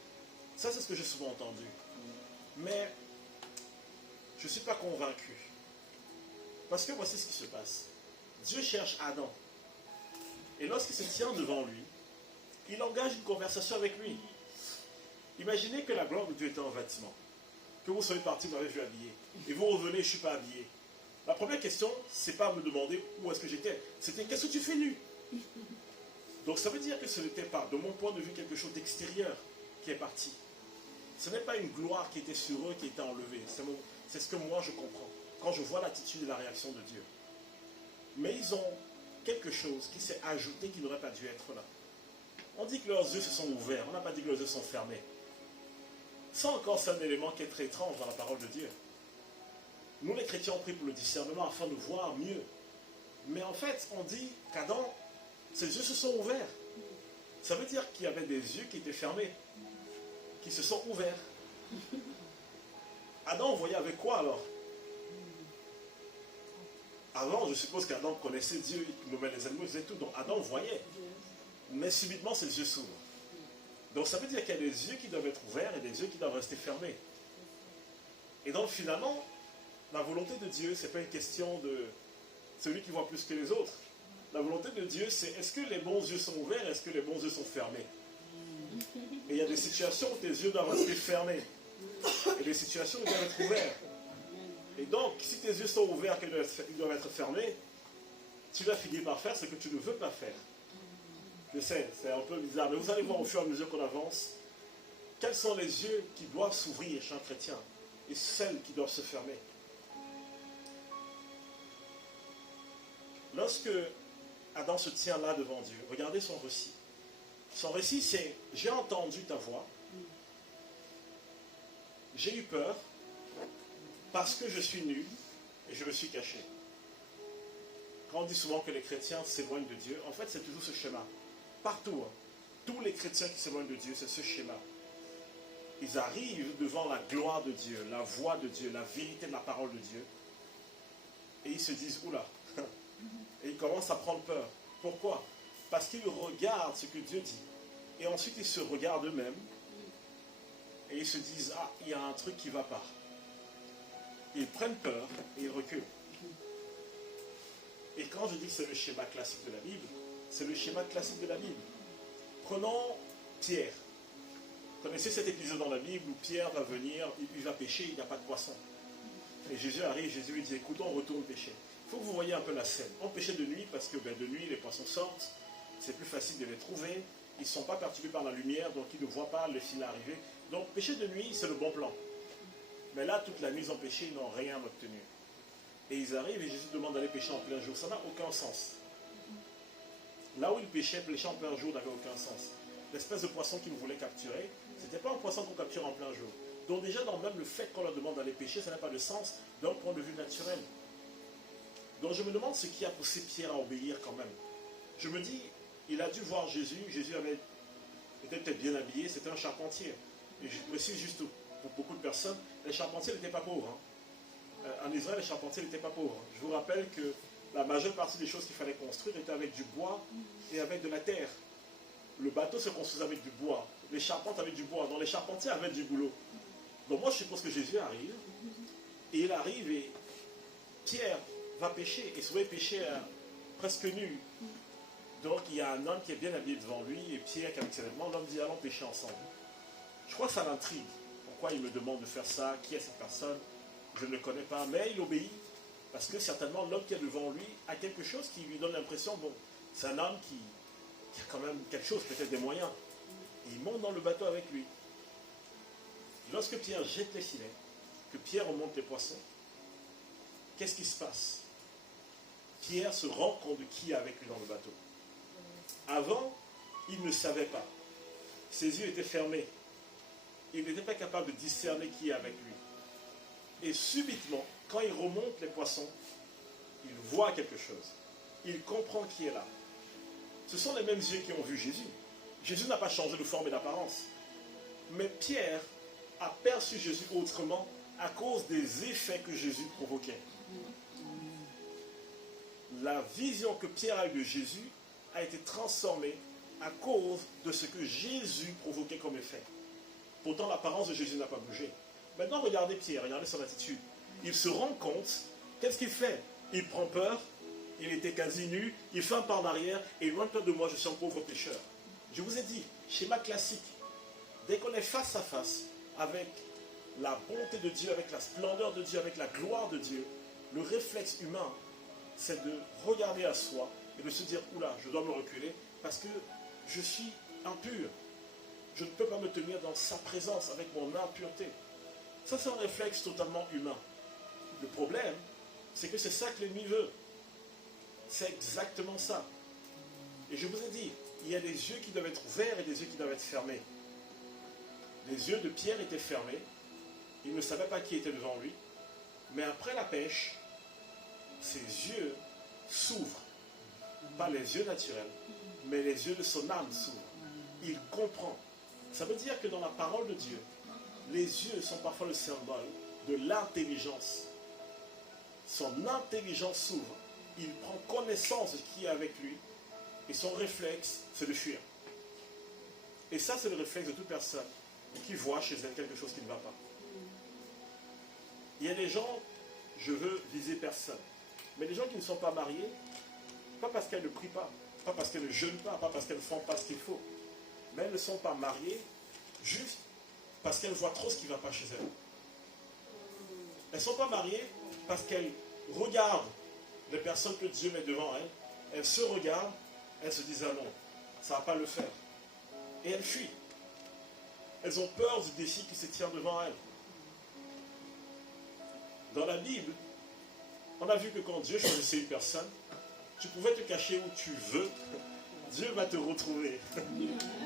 Ça, c'est ce que j'ai souvent entendu. Mais je ne suis pas convaincu. Parce que voici ce qui se passe. Dieu cherche Adam. Et lorsqu'il se tient devant lui, il engage une conversation avec lui. Imaginez que la gloire de Dieu était en vêtement. Que vous soyez parti, vous m'avez vu habillé. Et vous revenez, je ne suis pas habillé. La première question, ce n'est pas me demander où est-ce que j'étais. C'était qu'est-ce que tu fais nu? Donc ça veut dire que ce n'était pas, de mon point de vue, quelque chose d'extérieur qui est parti. Ce n'est pas une gloire qui était sur eux, qui était enlevée. C'est ce que moi je comprends, quand je vois l'attitude et la réaction de Dieu. Mais ils ont quelque chose qui s'est ajouté qui n'aurait pas dû être là. On dit que leurs yeux se sont ouverts, on n'a pas dit que leurs yeux sont fermés. Ça encore, c'est un élément qui est très étrange dans la parole de Dieu. Nous les chrétiens, on prie pour le discernement afin de voir mieux. Mais en fait, on dit qu'Adam, ses yeux se sont ouverts. Ça veut dire qu'il y avait des yeux qui étaient fermés, qui se sont ouverts. Adam voyait avec quoi alors? Avant, je suppose qu'Adam connaissait Dieu, il nommait les animaux, il faisait tout. Donc Adam voyait. Mais subitement, ses yeux s'ouvrent. Donc ça veut dire qu'il y a des yeux qui doivent être ouverts et des yeux qui doivent rester fermés. Et donc finalement, la volonté de Dieu, ce n'est pas une question de celui qui voit plus que les autres. La volonté de Dieu, c'est est-ce que les bons yeux sont ouverts, est-ce que les bons yeux sont fermés? Et il y a des situations où tes yeux doivent rester fermés. Et des situations où ils doivent être ouverts. Et donc, si tes yeux sont ouverts et qu'ils doivent être fermés, tu vas finir par faire ce que tu ne veux pas faire. Je sais, c'est un peu bizarre, mais vous allez voir au fur et à mesure qu'on avance, quels sont les yeux qui doivent s'ouvrir chez un chrétien et celles qui doivent se fermer. Lorsque Adam se tient là devant Dieu, regardez son récit. Son récit, c'est « J'ai entendu ta voix, j'ai eu peur parce que je suis nu et je me suis caché. » Quand on dit souvent que les chrétiens s'éloignent de Dieu, en fait, c'est toujours ce schéma. Partout, tous les chrétiens qui s'éloignent de Dieu, c'est ce schéma. Ils arrivent devant la gloire de Dieu, la voix de Dieu, la vérité de la parole de Dieu, et ils se disent « Oula !» Et ils commencent à prendre peur. Pourquoi? Parce qu'ils regardent ce que Dieu dit. Et ensuite, ils se regardent eux-mêmes. Et ils se disent, ah, il y a un truc qui ne va pas. Ils prennent peur et ils reculent. Et quand je dis que c'est le schéma classique de la Bible, c'est le schéma classique de la Bible. Prenons Pierre. Vous connaissez cet épisode dans la Bible où Pierre va venir, il va pêcher, il n'y a pas de poisson. Et Jésus arrive, Jésus lui dit, écoute, on retourne pêcher. Il faut que vous voyez un peu la scène. On pêchait de nuit parce que de nuit, les poissons sortent, c'est plus facile de les trouver, ils ne sont pas perturbés par la lumière, donc ils ne voient pas le filet arriver. Donc pêcher de nuit, c'est le bon plan. Mais là, toute la nuit, ils ont pêché, ils n'ont rien obtenu. Et ils arrivent et Jésus demande d'aller pêcher en plein jour. Ça n'a aucun sens. Là où ils pêchaient en plein jour n'avait aucun sens. l'espèce de poisson qu'ils voulaient capturer, ce n'était pas un poisson qu'on capture en plein jour. Donc déjà, dans même le fait qu'on leur demande d'aller pêcher, ça n'a pas de sens d'un point de vue naturel. Donc je me demande ce qui a poussé Pierre à obéir quand même. Je me dis, il a dû voir Jésus, Jésus était peut-être bien habillé, c'était un charpentier. Et je précise juste pour beaucoup de personnes, les charpentiers n'étaient pas pauvres. En Israël, les charpentiers n'étaient pas pauvres. Je vous rappelle que la majeure partie des choses qu'il fallait construire étaient avec du bois et avec de la terre. Le bateau se construisait avec du bois, les charpentes avec du bois, donc les charpentiers avaient du boulot. Donc moi je suppose que Jésus arrive, et il arrive et Pierre va pêcher, et souvent il pêchait presque nu. Donc il y a un homme qui est bien habillé devant lui, et Pierre qui a ses vêtements, l'homme dit allons pêcher ensemble. Je crois que ça l'intrigue. Pourquoi il me demande de faire ça? Qui est cette personne? Je ne le connais pas, mais il obéit. Parce que certainement l'homme qui est devant lui a quelque chose qui lui donne l'impression, bon, c'est un homme qui a quand même quelque chose, peut-être des moyens. Et il monte dans le bateau avec lui. Lorsque Pierre jette les filets, que Pierre remonte les poissons, qu'est-ce qui se passe? Pierre se rend compte de qui est avec lui dans le bateau. Avant, il ne savait pas. Ses yeux étaient fermés. Il n'était pas capable de discerner qui est avec lui. Et subitement, quand il remonte les poissons, il voit quelque chose. Il comprend qui est là. Ce sont les mêmes yeux qui ont vu Jésus. Jésus n'a pas changé de forme et d'apparence. Mais Pierre a perçu Jésus autrement à cause des effets que Jésus provoquait. La vision que Pierre a eue de Jésus a été transformée à cause de ce que Jésus provoquait comme effet. Pourtant, l'apparence de Jésus n'a pas bougé. Maintenant, regardez Pierre, regardez son attitude. Il se rend compte, qu'est-ce qu'il fait? Il prend peur, il était quasi nu, il fait un pas en arrière et loin de moi, je suis un pauvre pécheur. Je vous ai dit, schéma classique. Dès qu'on est face à face avec la bonté de Dieu, avec la splendeur de Dieu, avec la gloire de Dieu, le réflexe humain, c'est de regarder à soi et de se dire, oula, je dois me reculer parce que je suis impur. Je ne peux pas me tenir dans sa présence avec mon impureté. Ça, c'est un réflexe totalement humain. Le problème, c'est que c'est ça que l'ennemi veut. C'est exactement ça. Et je vous ai dit, il y a des yeux qui doivent être ouverts et des yeux qui doivent être fermés. Les yeux de Pierre étaient fermés. Il ne savait pas qui était devant lui. Mais après la pêche, ses yeux s'ouvrent. Pas les yeux naturels, mais les yeux de son âme s'ouvrent. Il comprend. Ça veut dire que dans la parole de Dieu, les yeux sont parfois le symbole de l'intelligence. Son intelligence s'ouvre. Il prend connaissance de qui est avec lui. Et son réflexe, c'est de fuir. Et ça, c'est le réflexe de toute personne qui voit chez elle quelque chose qui ne va pas. Il y a des gens, je veux viser personne, mais des gens qui ne sont pas mariés, pas parce qu'elles ne prient pas parce qu'elles ne jeûnent pas parce qu'elles ne font pas ce qu'il faut, mais elles ne sont pas mariées juste parce qu'elles voient trop ce qui ne va pas chez elles. Elles ne sont pas mariées parce qu'elles regardent les personnes que Dieu met devant elles, elles se regardent, elles se disent ah non, ça ne va pas le faire. Et elles fuient. Elles ont peur du défi qui se tient devant elles. Dans la Bible, on a vu que quand Dieu choisissait une personne, tu pouvais te cacher où tu veux, Dieu va te retrouver.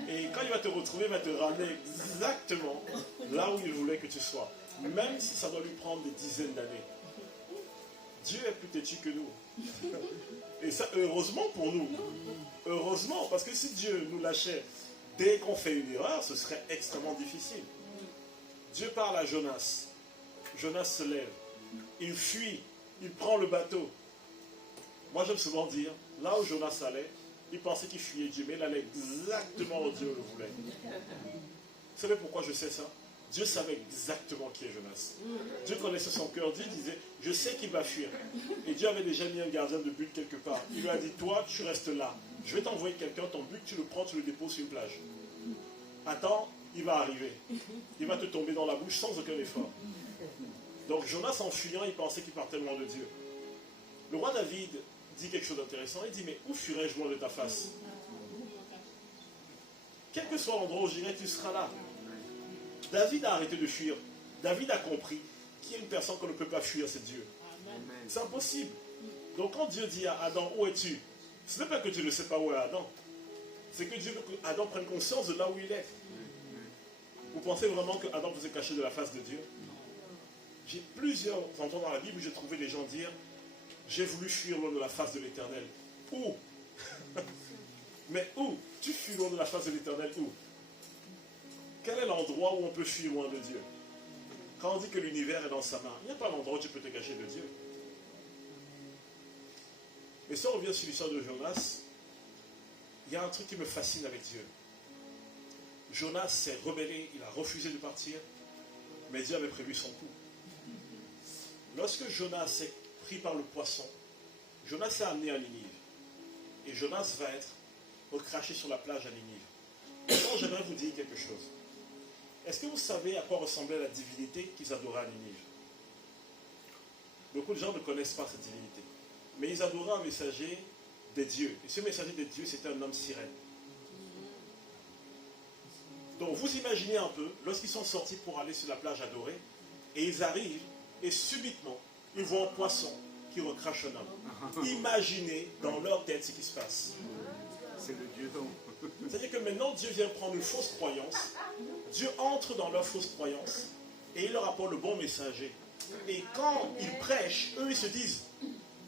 Et quand il va te retrouver, il va te ramener exactement là où il voulait que tu sois. Même si ça doit lui prendre des dizaines d'années. Dieu est plus têtu que nous. Et ça, heureusement pour nous. Heureusement, parce que si Dieu nous lâchait dès qu'on fait une erreur, ce serait extrêmement difficile. Dieu parle à Jonas. Jonas se lève. Il fuit. Il prend le bateau. Moi, j'aime souvent dire, là où Jonas allait, il pensait qu'il fuyait Dieu, mais il allait exactement où Dieu le voulait. Vous savez pourquoi je sais ça? Dieu savait exactement qui est Jonas. Dieu connaissait son cœur. Dieu disait, je sais qu'il va fuir. Et Dieu avait déjà mis un gardien de but quelque part. Il lui a dit, toi, tu restes là. Je vais t'envoyer quelqu'un, ton but, tu le prends, tu le déposes sur une plage. Attends, il va arriver. Il va te tomber dans la bouche sans aucun effort. Donc Jonas, en fuyant, il pensait qu'il partait loin de Dieu. Le roi David dit quelque chose d'intéressant. Il dit, mais où fuirais-je loin de ta face? Quel que soit l'endroit où j'irai, tu seras là. David a arrêté de fuir. David a compris qu'il y a une personne qu'on ne peut pas fuir, c'est Dieu. C'est impossible. Donc quand Dieu dit à Adam, où es-tu? Ce n'est pas que tu ne sais pas où est Adam. C'est que Dieu veut qu'Adam prenne conscience de là où il est. Vous pensez vraiment que Adam vous est caché de la face de Dieu? J'ai plusieurs endroits dans la Bible où j'ai trouvé des gens dire « J'ai voulu fuir loin de la face de l'Éternel. » Où? Mais où? Tu fuis loin de la face de l'Éternel où? Quel est l'endroit où on peut fuir loin de Dieu? Quand on dit que l'univers est dans sa main, il n'y a pas d'endroit où tu peux te cacher de Dieu. Mais si on revient sur l'histoire de Jonas, il y a un truc qui me fascine avec Dieu. Jonas s'est rebellé, il a refusé de partir, mais Dieu avait prévu son coup. Lorsque Jonas est pris par le poisson, Jonas est amené à Ninive. Et Jonas va être recraché sur la plage à Ninive. Maintenant, j'aimerais vous dire quelque chose. Est-ce que vous savez à quoi ressemblait la divinité qu'ils adoraient à Ninive? Beaucoup de gens ne connaissent pas cette divinité. Mais ils adoraient un messager des dieux. Et ce messager des dieux, c'était un homme sirène. Donc vous imaginez un peu, lorsqu'ils sont sortis pour aller sur la plage adorer, et ils arrivent, et subitement, ils voient un poisson qui recrache un homme. Imaginez dans leur tête ce qui se passe. C'est le Dieu d'homme. C'est-à-dire que maintenant, Dieu vient prendre une fausse croyance. Dieu entre dans leur fausse croyance, et il leur apporte le bon messager. Et quand ils prêchent, eux, ils se disent,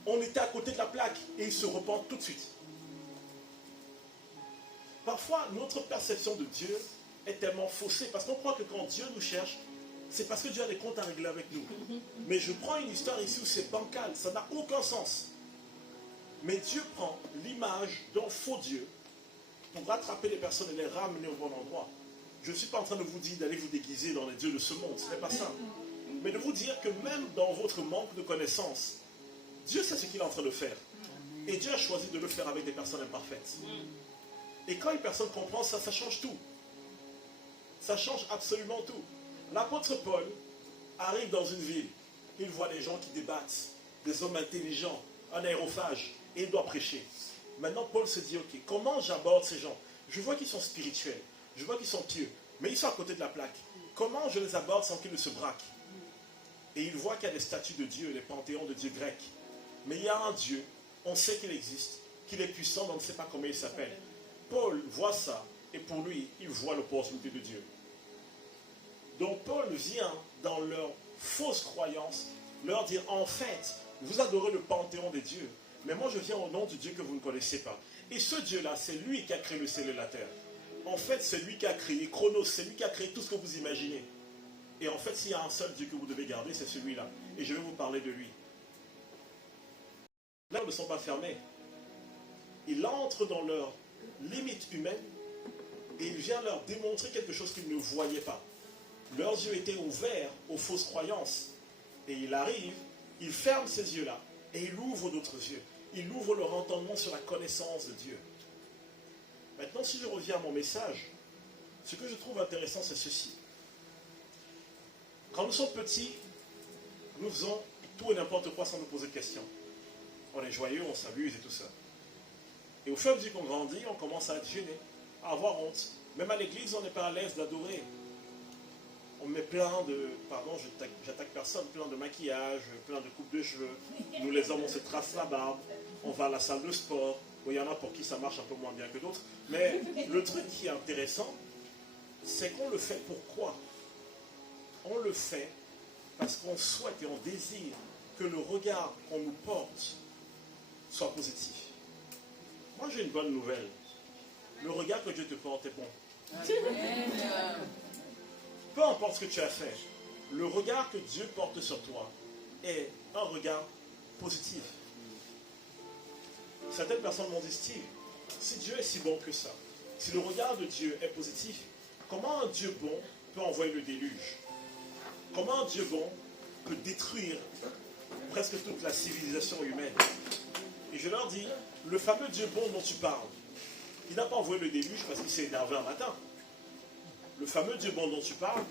on était à côté de la plaque, et ils se repentent tout de suite. Parfois, notre perception de Dieu est tellement faussée, parce qu'on croit que quand Dieu nous cherche, c'est parce que Dieu a des comptes à régler avec nous. Mais je prends une histoire ici où c'est bancal, ça n'a aucun sens. Mais Dieu prend l'image d'un faux Dieu pour rattraper les personnes et les ramener au bon endroit. Je ne suis pas en train de vous dire d'aller vous déguiser dans les dieux de ce monde, ce n'est pas ça. Mais de vous dire que même dans votre manque de connaissances, Dieu sait ce qu'il est en train de faire. Et Dieu a choisi de le faire avec des personnes imparfaites. Et quand une personne comprend ça, ça change tout. Ça change absolument tout. L'apôtre Paul arrive dans une ville. Il voit des gens qui débattent, des hommes intelligents, un aérophage, et il doit prêcher. Maintenant, Paul se dit, ok, comment j'aborde ces gens? Je vois qu'ils sont spirituels, je vois qu'ils sont pieux, mais ils sont à côté de la plaque. Comment je les aborde sans qu'ils ne se braquent? Et il voit qu'il y a des statues de Dieu, les panthéons de Dieu grecs. Mais il y a un Dieu, on sait qu'il existe, qu'il est puissant, mais on ne sait pas comment il s'appelle. Paul voit ça, et pour lui, il voit l'opportunité de Dieu. Donc Paul vient dans leur fausse croyance, leur dire, en fait, vous adorez le panthéon des dieux, mais moi je viens au nom du Dieu que vous ne connaissez pas. Et ce Dieu-là, c'est lui qui a créé le ciel et la terre. En fait, c'est lui qui a créé Chronos, c'est lui qui a créé tout ce que vous imaginez. Et en fait, s'il y a un seul Dieu que vous devez garder, c'est celui-là. Et je vais vous parler de lui. Là, ils ne sont pas fermés. Il entre dans leurs limites humaines et il vient leur démontrer quelque chose qu'ils ne voyaient pas. Leurs yeux étaient ouverts aux fausses croyances. Et il arrive, il ferme ces yeux-là et il ouvre d'autres yeux. Il ouvre leur entendement sur la connaissance de Dieu. Maintenant, si je reviens à mon message, ce que je trouve intéressant, c'est ceci. Quand nous sommes petits, nous faisons tout et n'importe quoi sans nous poser de questions. On est joyeux, on s'amuse et tout ça. Et au fur et à mesure qu'on grandit, on commence à être gêné, à avoir honte. Même à l'église, on n'est pas à l'aise d'adorer. On met plein de, pardon, j'attaque personne, plein de maquillage, plein de coupes de cheveux. Nous les hommes, on se trace la barbe, on va à la salle de sport. Bon, il y en a pour qui ça marche un peu moins bien que d'autres. Mais le truc qui est intéressant, c'est qu'on le fait pourquoi? On le fait parce qu'on souhaite et on désire que le regard qu'on nous porte soit positif. Moi, j'ai une bonne nouvelle. Le regard que Dieu te porte est bon. Peu importe ce que tu as fait, le regard que Dieu porte sur toi est un regard positif. Certaines personnes m'ont dit, Steve, si Dieu est si bon que ça, si le regard de Dieu est positif, comment un Dieu bon peut envoyer le déluge? Comment un Dieu bon peut détruire presque toute la civilisation humaine? Et je leur dis, le fameux Dieu bon dont tu parles, il n'a pas envoyé le déluge parce qu'il s'est énervé un matin. Le fameux Dieu bon dont tu parles,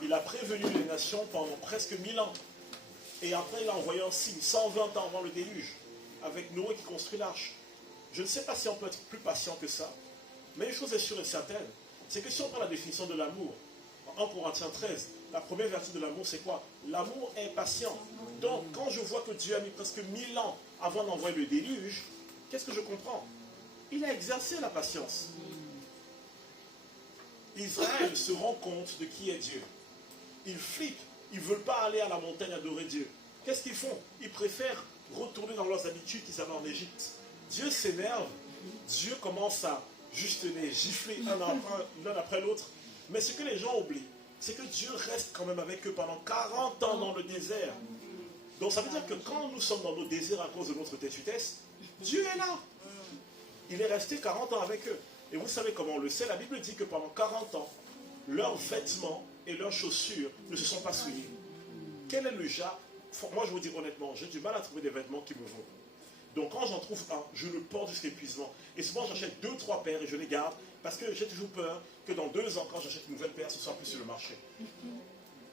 il a prévenu les nations pendant presque 1000 ans. Et après, il a envoyé un signe, 120 ans avant le déluge, avec Noé qui construit l'arche. Je ne sais pas si on peut être plus patient que ça, mais une chose est sûre et certaine, c'est que si on prend la définition de l'amour, en 1 Corinthiens 13, la première vertu de l'amour, c'est quoi? L'amour est patient. Donc, quand je vois que Dieu a mis presque 1000 ans avant d'envoyer le déluge, qu'est-ce que je comprends? Il a exercé la patience. Israël se rend compte de qui est Dieu. Ils flippent. Ils ne veulent pas aller à la montagne adorer Dieu. Qu'est-ce qu'ils font? Ils préfèrent retourner dans leurs habitudes qu'ils avaient en Égypte. Dieu s'énerve. Dieu commence à juste les gifler l'un après l'autre. Mais ce que les gens oublient, c'est que Dieu reste quand même avec eux pendant 40 ans dans le désert. Donc ça veut dire que quand nous sommes dans nos désirs à cause de notre têtutesse, Dieu est là. Il est resté 40 ans avec eux. Et vous savez comment on le sait, la Bible dit que pendant 40 ans, leurs vêtements et leurs chaussures ne se sont pas souillés. Quel est le genre? Moi je vous dis honnêtement, j'ai du mal à trouver des vêtements qui me vont. Donc quand j'en trouve un, je le porte jusqu'à épuisement. Et souvent j'achète 2-3 paires et je les garde parce que j'ai toujours peur que dans 2 ans, quand j'achète une nouvelle paire, ce soit plus sur le marché.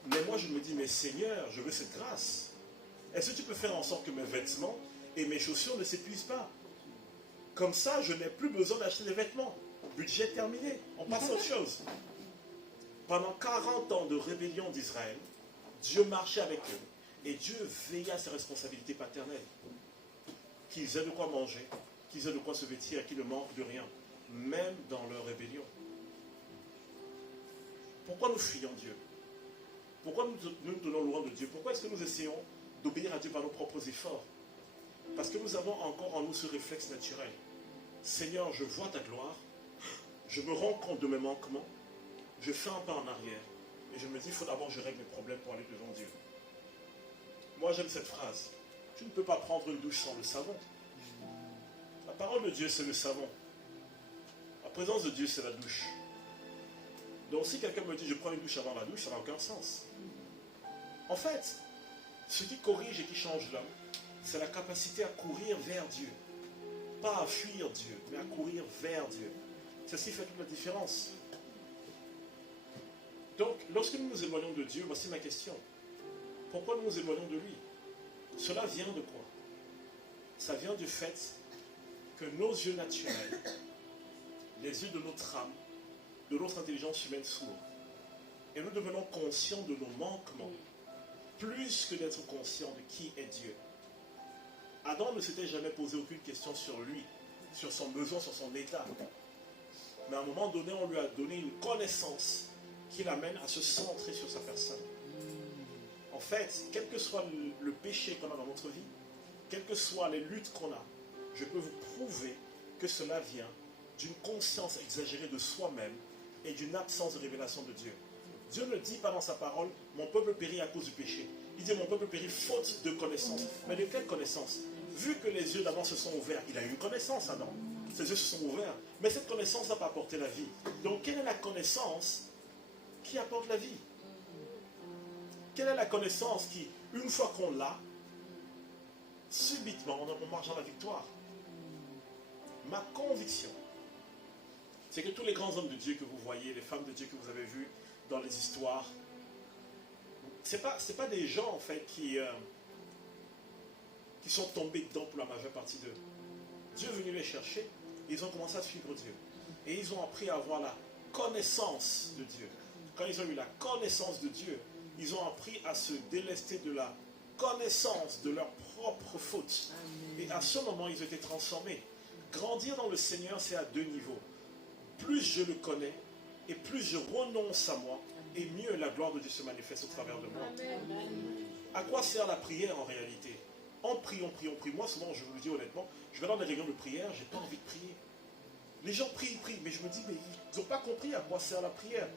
Mais moi je me dis, mais Seigneur, je veux cette grâce. Est-ce que tu peux faire en sorte que mes vêtements et mes chaussures ne s'épuisent pas? Comme ça, je n'ai plus besoin d'acheter des vêtements. Budget terminé, on passe à autre chose. Pendant 40 ans de rébellion d'Israël, Dieu marchait avec eux. Et Dieu veillait à ses responsabilités paternelles. Qu'ils aient de quoi manger, qu'ils aient de quoi se vêtir, qu'ils ne manquent de rien. Même dans leur rébellion. Pourquoi nous fuyons Dieu? Pourquoi nous nous tenons loin de Dieu? Pourquoi est-ce que nous essayons d'obéir à Dieu par nos propres efforts? Parce que nous avons encore en nous ce réflexe naturel. Seigneur, je vois ta gloire, je me rends compte de mes manquements, je fais un pas en arrière, et je me dis, il faut d'abord que je règle mes problèmes pour aller devant Dieu. Moi, j'aime cette phrase. Tu ne peux pas prendre une douche sans le savon. La parole de Dieu, c'est le savon. La présence de Dieu, c'est la douche. Donc, si quelqu'un me dit, je prends une douche avant la douche, ça n'a aucun sens. En fait, ce qui corrige et qui change l'homme, c'est la capacité à courir vers Dieu. Pas à fuir Dieu, mais à courir vers Dieu. C'est ce qui fait toute la différence. Donc, lorsque nous nous éloignons de Dieu, voici ma question. Pourquoi nous nous éloignons de lui? Cela vient de quoi? Ça vient du fait que nos yeux naturels, les yeux de notre âme, de notre intelligence humaine s'ouvrent. Et nous devenons conscients de nos manquements, plus que d'être conscients de qui est Dieu. Adam ne s'était jamais posé aucune question sur lui, sur son besoin, sur son état. Mais à un moment donné, on lui a donné une connaissance qui l'amène à se centrer sur sa personne. En fait, quel que soit le péché qu'on a dans notre vie, quelles que soient les luttes qu'on a, je peux vous prouver que cela vient d'une conscience exagérée de soi-même et d'une absence de révélation de Dieu. Dieu ne dit pas dans sa parole, mon peuple périt à cause du péché. Il dit, mon peuple périt faute de connaissance. Mais de quelle connaissance? Vu que les yeux d'Adam se sont ouverts, il a eu une connaissance, Adam. Ses yeux se sont ouverts. Mais cette connaissance n'a pas apporté la vie. Donc, quelle est la connaissance qui apporte la vie? Quelle est la connaissance qui, une fois qu'on l'a, subitement, on marche dans la victoire? Ma conviction, c'est que tous les grands hommes de Dieu que vous voyez, les femmes de Dieu que vous avez vues dans les histoires, c'est pas des gens en fait qui sont tombés dedans pour la majeure partie d'eux. Dieu est venu les chercher, ils ont commencé à suivre Dieu. Et ils ont appris à avoir la connaissance de Dieu. Quand ils ont eu la connaissance de Dieu, ils ont appris à se délester de la connaissance de leurs propres fautes. Et à ce moment, ils ont été transformés. Grandir dans le Seigneur, c'est à 2 niveaux. Plus je le connais, et plus je renonce à moi, et mieux la gloire de Dieu se manifeste au travers de moi. Amen. À quoi sert la prière en réalité? On prie, on prie, on prie. Moi, souvent, je vous le dis honnêtement, je vais dans des réunions de prière, j'ai pas envie de prier. Les gens prient, prient, mais je me dis, mais ils n'ont pas compris à quoi sert la prière.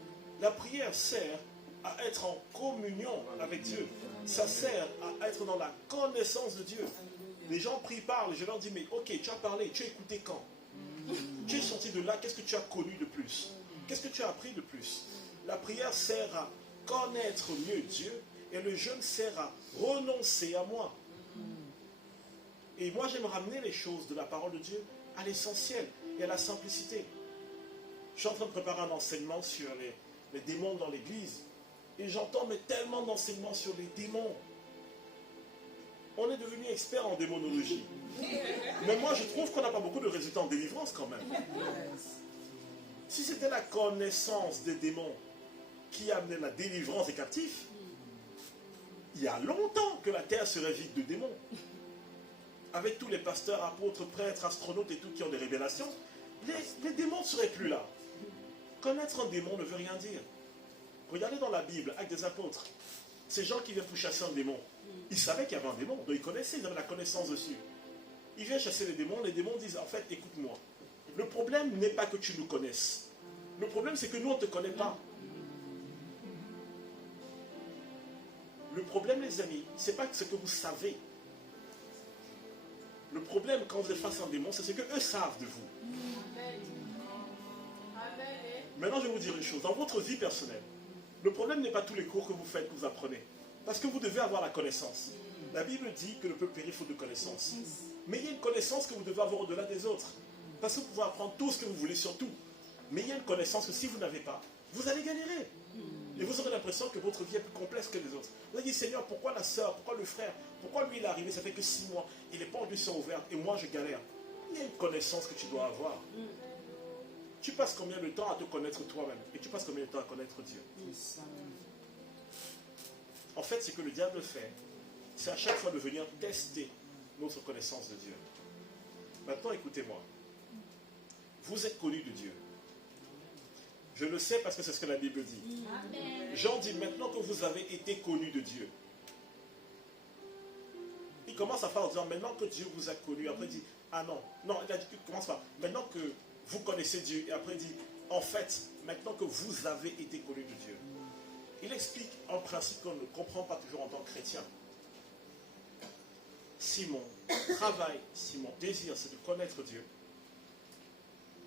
La prière sert à être en communion avec Dieu. Ça sert à être dans la connaissance de Dieu. Les gens prient, parlent, et je leur dis, mais ok, tu as parlé, tu as écouté quand? Tu es sorti de là, qu'est-ce que tu as connu de plus? Qu'est-ce que tu as appris de plus? La prière sert à connaître mieux Dieu, et le jeûne sert à renoncer à moi. Et moi, j'aime ramener les choses de la parole de Dieu à l'essentiel et à la simplicité. Je suis en train de préparer un enseignement sur les démons dans l'église. Et j'entends mais tellement d'enseignements sur les démons. On est devenu expert en démonologie. Mais moi, je trouve qu'on n'a pas beaucoup de résultats en délivrance quand même. Si c'était la connaissance des démons qui amenait la délivrance des captifs, il y a longtemps que la terre serait vide de démons. Avec tous les pasteurs, apôtres, prêtres, astronautes et tout qui ont des révélations, les démons ne seraient plus là. Connaître un démon ne veut rien dire. Regardez dans la Bible, Actes des Apôtres. Ces gens qui viennent pour chasser un démon, ils savaient qu'il y avait un démon, donc ils connaissaient, ils avaient la connaissance dessus. Ils viennent chasser les démons disent, en fait, écoute-moi. Le problème n'est pas que tu nous connaisses. Le problème, c'est que nous, on ne te connaît pas. Le problème, les amis, ce n'est pas ce que vous savez. Le problème, quand vous êtes face à un démon, c'est ce qu'eux savent de vous. Maintenant, je vais vous dire une chose. Dans votre vie personnelle, le problème n'est pas tous les cours que vous faites, que vous apprenez. Parce que vous devez avoir la connaissance. La Bible dit que le peuple périt faute de connaissance. Mais il y a une connaissance que vous devez avoir au-delà des autres. Parce que vous pouvez apprendre tout ce que vous voulez sur tout. Mais il y a une connaissance que si vous n'avez pas, vous allez galérer. Et vous aurez l'impression que votre vie est plus complexe que les autres. Vous allez dire, Seigneur, pourquoi la sœur, pourquoi le frère, pourquoi lui il est arrivé, ça fait que 6 mois, et les portes lui sont ouvertes, et moi je galère. Il y a une connaissance que tu dois avoir. Tu passes combien de temps à te connaître toi-même, et tu passes combien de temps à connaître Dieu? En fait, ce que le diable fait, c'est à chaque fois de venir tester notre connaissance de Dieu. Maintenant, écoutez-moi. Vous êtes connus de Dieu. Je le sais parce que c'est ce que la Bible dit. Jean dit, maintenant que vous avez été connus de Dieu. Il commence à faire en disant, maintenant que Dieu vous a connus. Après il dit, ah non. Non, il a dit, il commence par, maintenant que vous connaissez Dieu. Et après il dit, en fait, maintenant que vous avez été connus de Dieu. Il explique un principe qu'on ne comprend pas toujours en tant que chrétien. Si mon travail, si mon désir, c'est de connaître Dieu,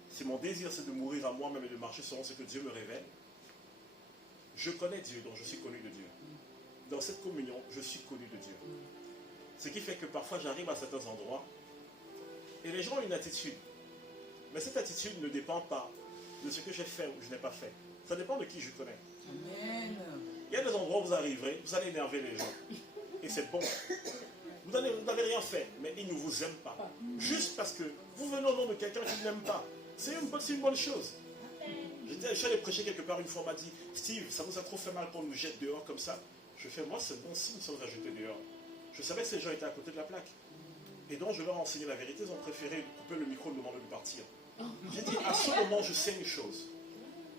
si mon désir, c'est de mourir à moi-même et de marcher selon ce que Dieu me révèle, je connais Dieu, donc je suis connu de Dieu. Dans cette communion, je suis connu de Dieu. Ce qui fait que parfois, j'arrive à certains endroits et les gens ont une attitude. Mais cette attitude ne dépend pas de ce que j'ai fait ou je n'ai pas fait. Ça dépend de qui je connais. Amen. Il y a des endroits où vous arriverez, vous allez énerver les gens. Et c'est bon. Vous n'avez rien fait, mais ils ne vous aiment pas. Juste parce que vous venez au nom de quelqu'un qui n'aime pas. C'est une bonne chose. Je suis allé prêcher quelque part une fois, on m'a dit, Steve, ça nous a trop fait mal qu'on nous jette dehors comme ça. Je fais, moi c'est bon signe si on nous a jeté dehors. Je savais que ces gens étaient à côté de la plaque. Et donc je leur ai enseigné la vérité, ils ont préféré couper le micro et me demander de partir. J'ai dit, à ce moment, je sais une chose.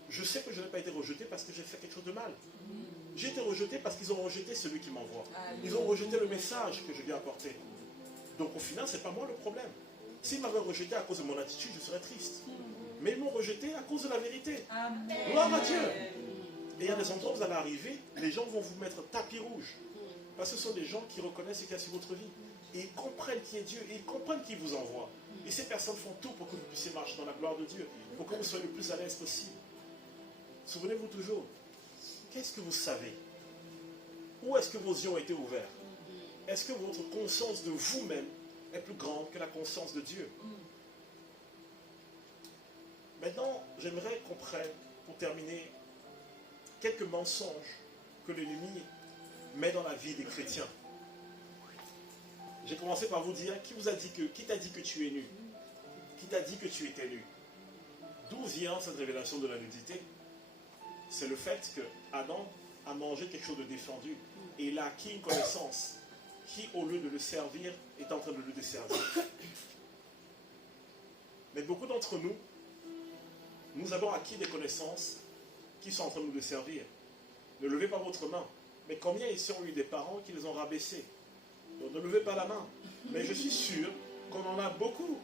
Je sais que je n'ai pas été rejeté parce que j'ai fait quelque chose de mal. J'ai été rejeté parce qu'ils ont rejeté celui qui m'envoie. Ils ont rejeté le message que je viens apporter. Donc au final, ce n'est pas moi le problème. S'ils m'avaient rejeté à cause de mon attitude, je serais triste. Mais ils m'ont rejeté à cause de la vérité. Amen. Gloire à Dieu. Et il y a des endroits où vous allez arriver, les gens vont vous mettre tapis rouge. Parce que ce sont des gens qui reconnaissent ce qu'il y a sur votre vie. Et ils comprennent qui est Dieu. Et ils comprennent qui vous envoie. Et ces personnes font tout pour que vous puissiez marcher dans la gloire de Dieu. Pour que vous soyez le plus à l'aise possible. Souvenez-vous toujours. Qu'est-ce que vous savez? Où est-ce que vos yeux ont été ouverts? Est-ce que votre conscience de vous-même est plus grande que la conscience de Dieu? Maintenant, j'aimerais qu'on prenne, pour terminer, quelques mensonges que l'ennemi met dans la vie des chrétiens. J'ai commencé par vous dire, qui t'a dit que tu es nu? Qui t'a dit que tu étais nu? D'où vient cette révélation de la nudité? C'est le fait que Adam a mangé quelque chose de défendu et il a acquis une connaissance qui, au lieu de le servir, est en train de le desservir. Mais beaucoup d'entre nous, nous avons acquis des connaissances qui sont en train de nous desservir. Ne levez pas votre main. Mais combien ici ont eu des parents qui les ont rabaissés? Donc ne levez pas la main. Mais je suis sûr qu'on en a beaucoup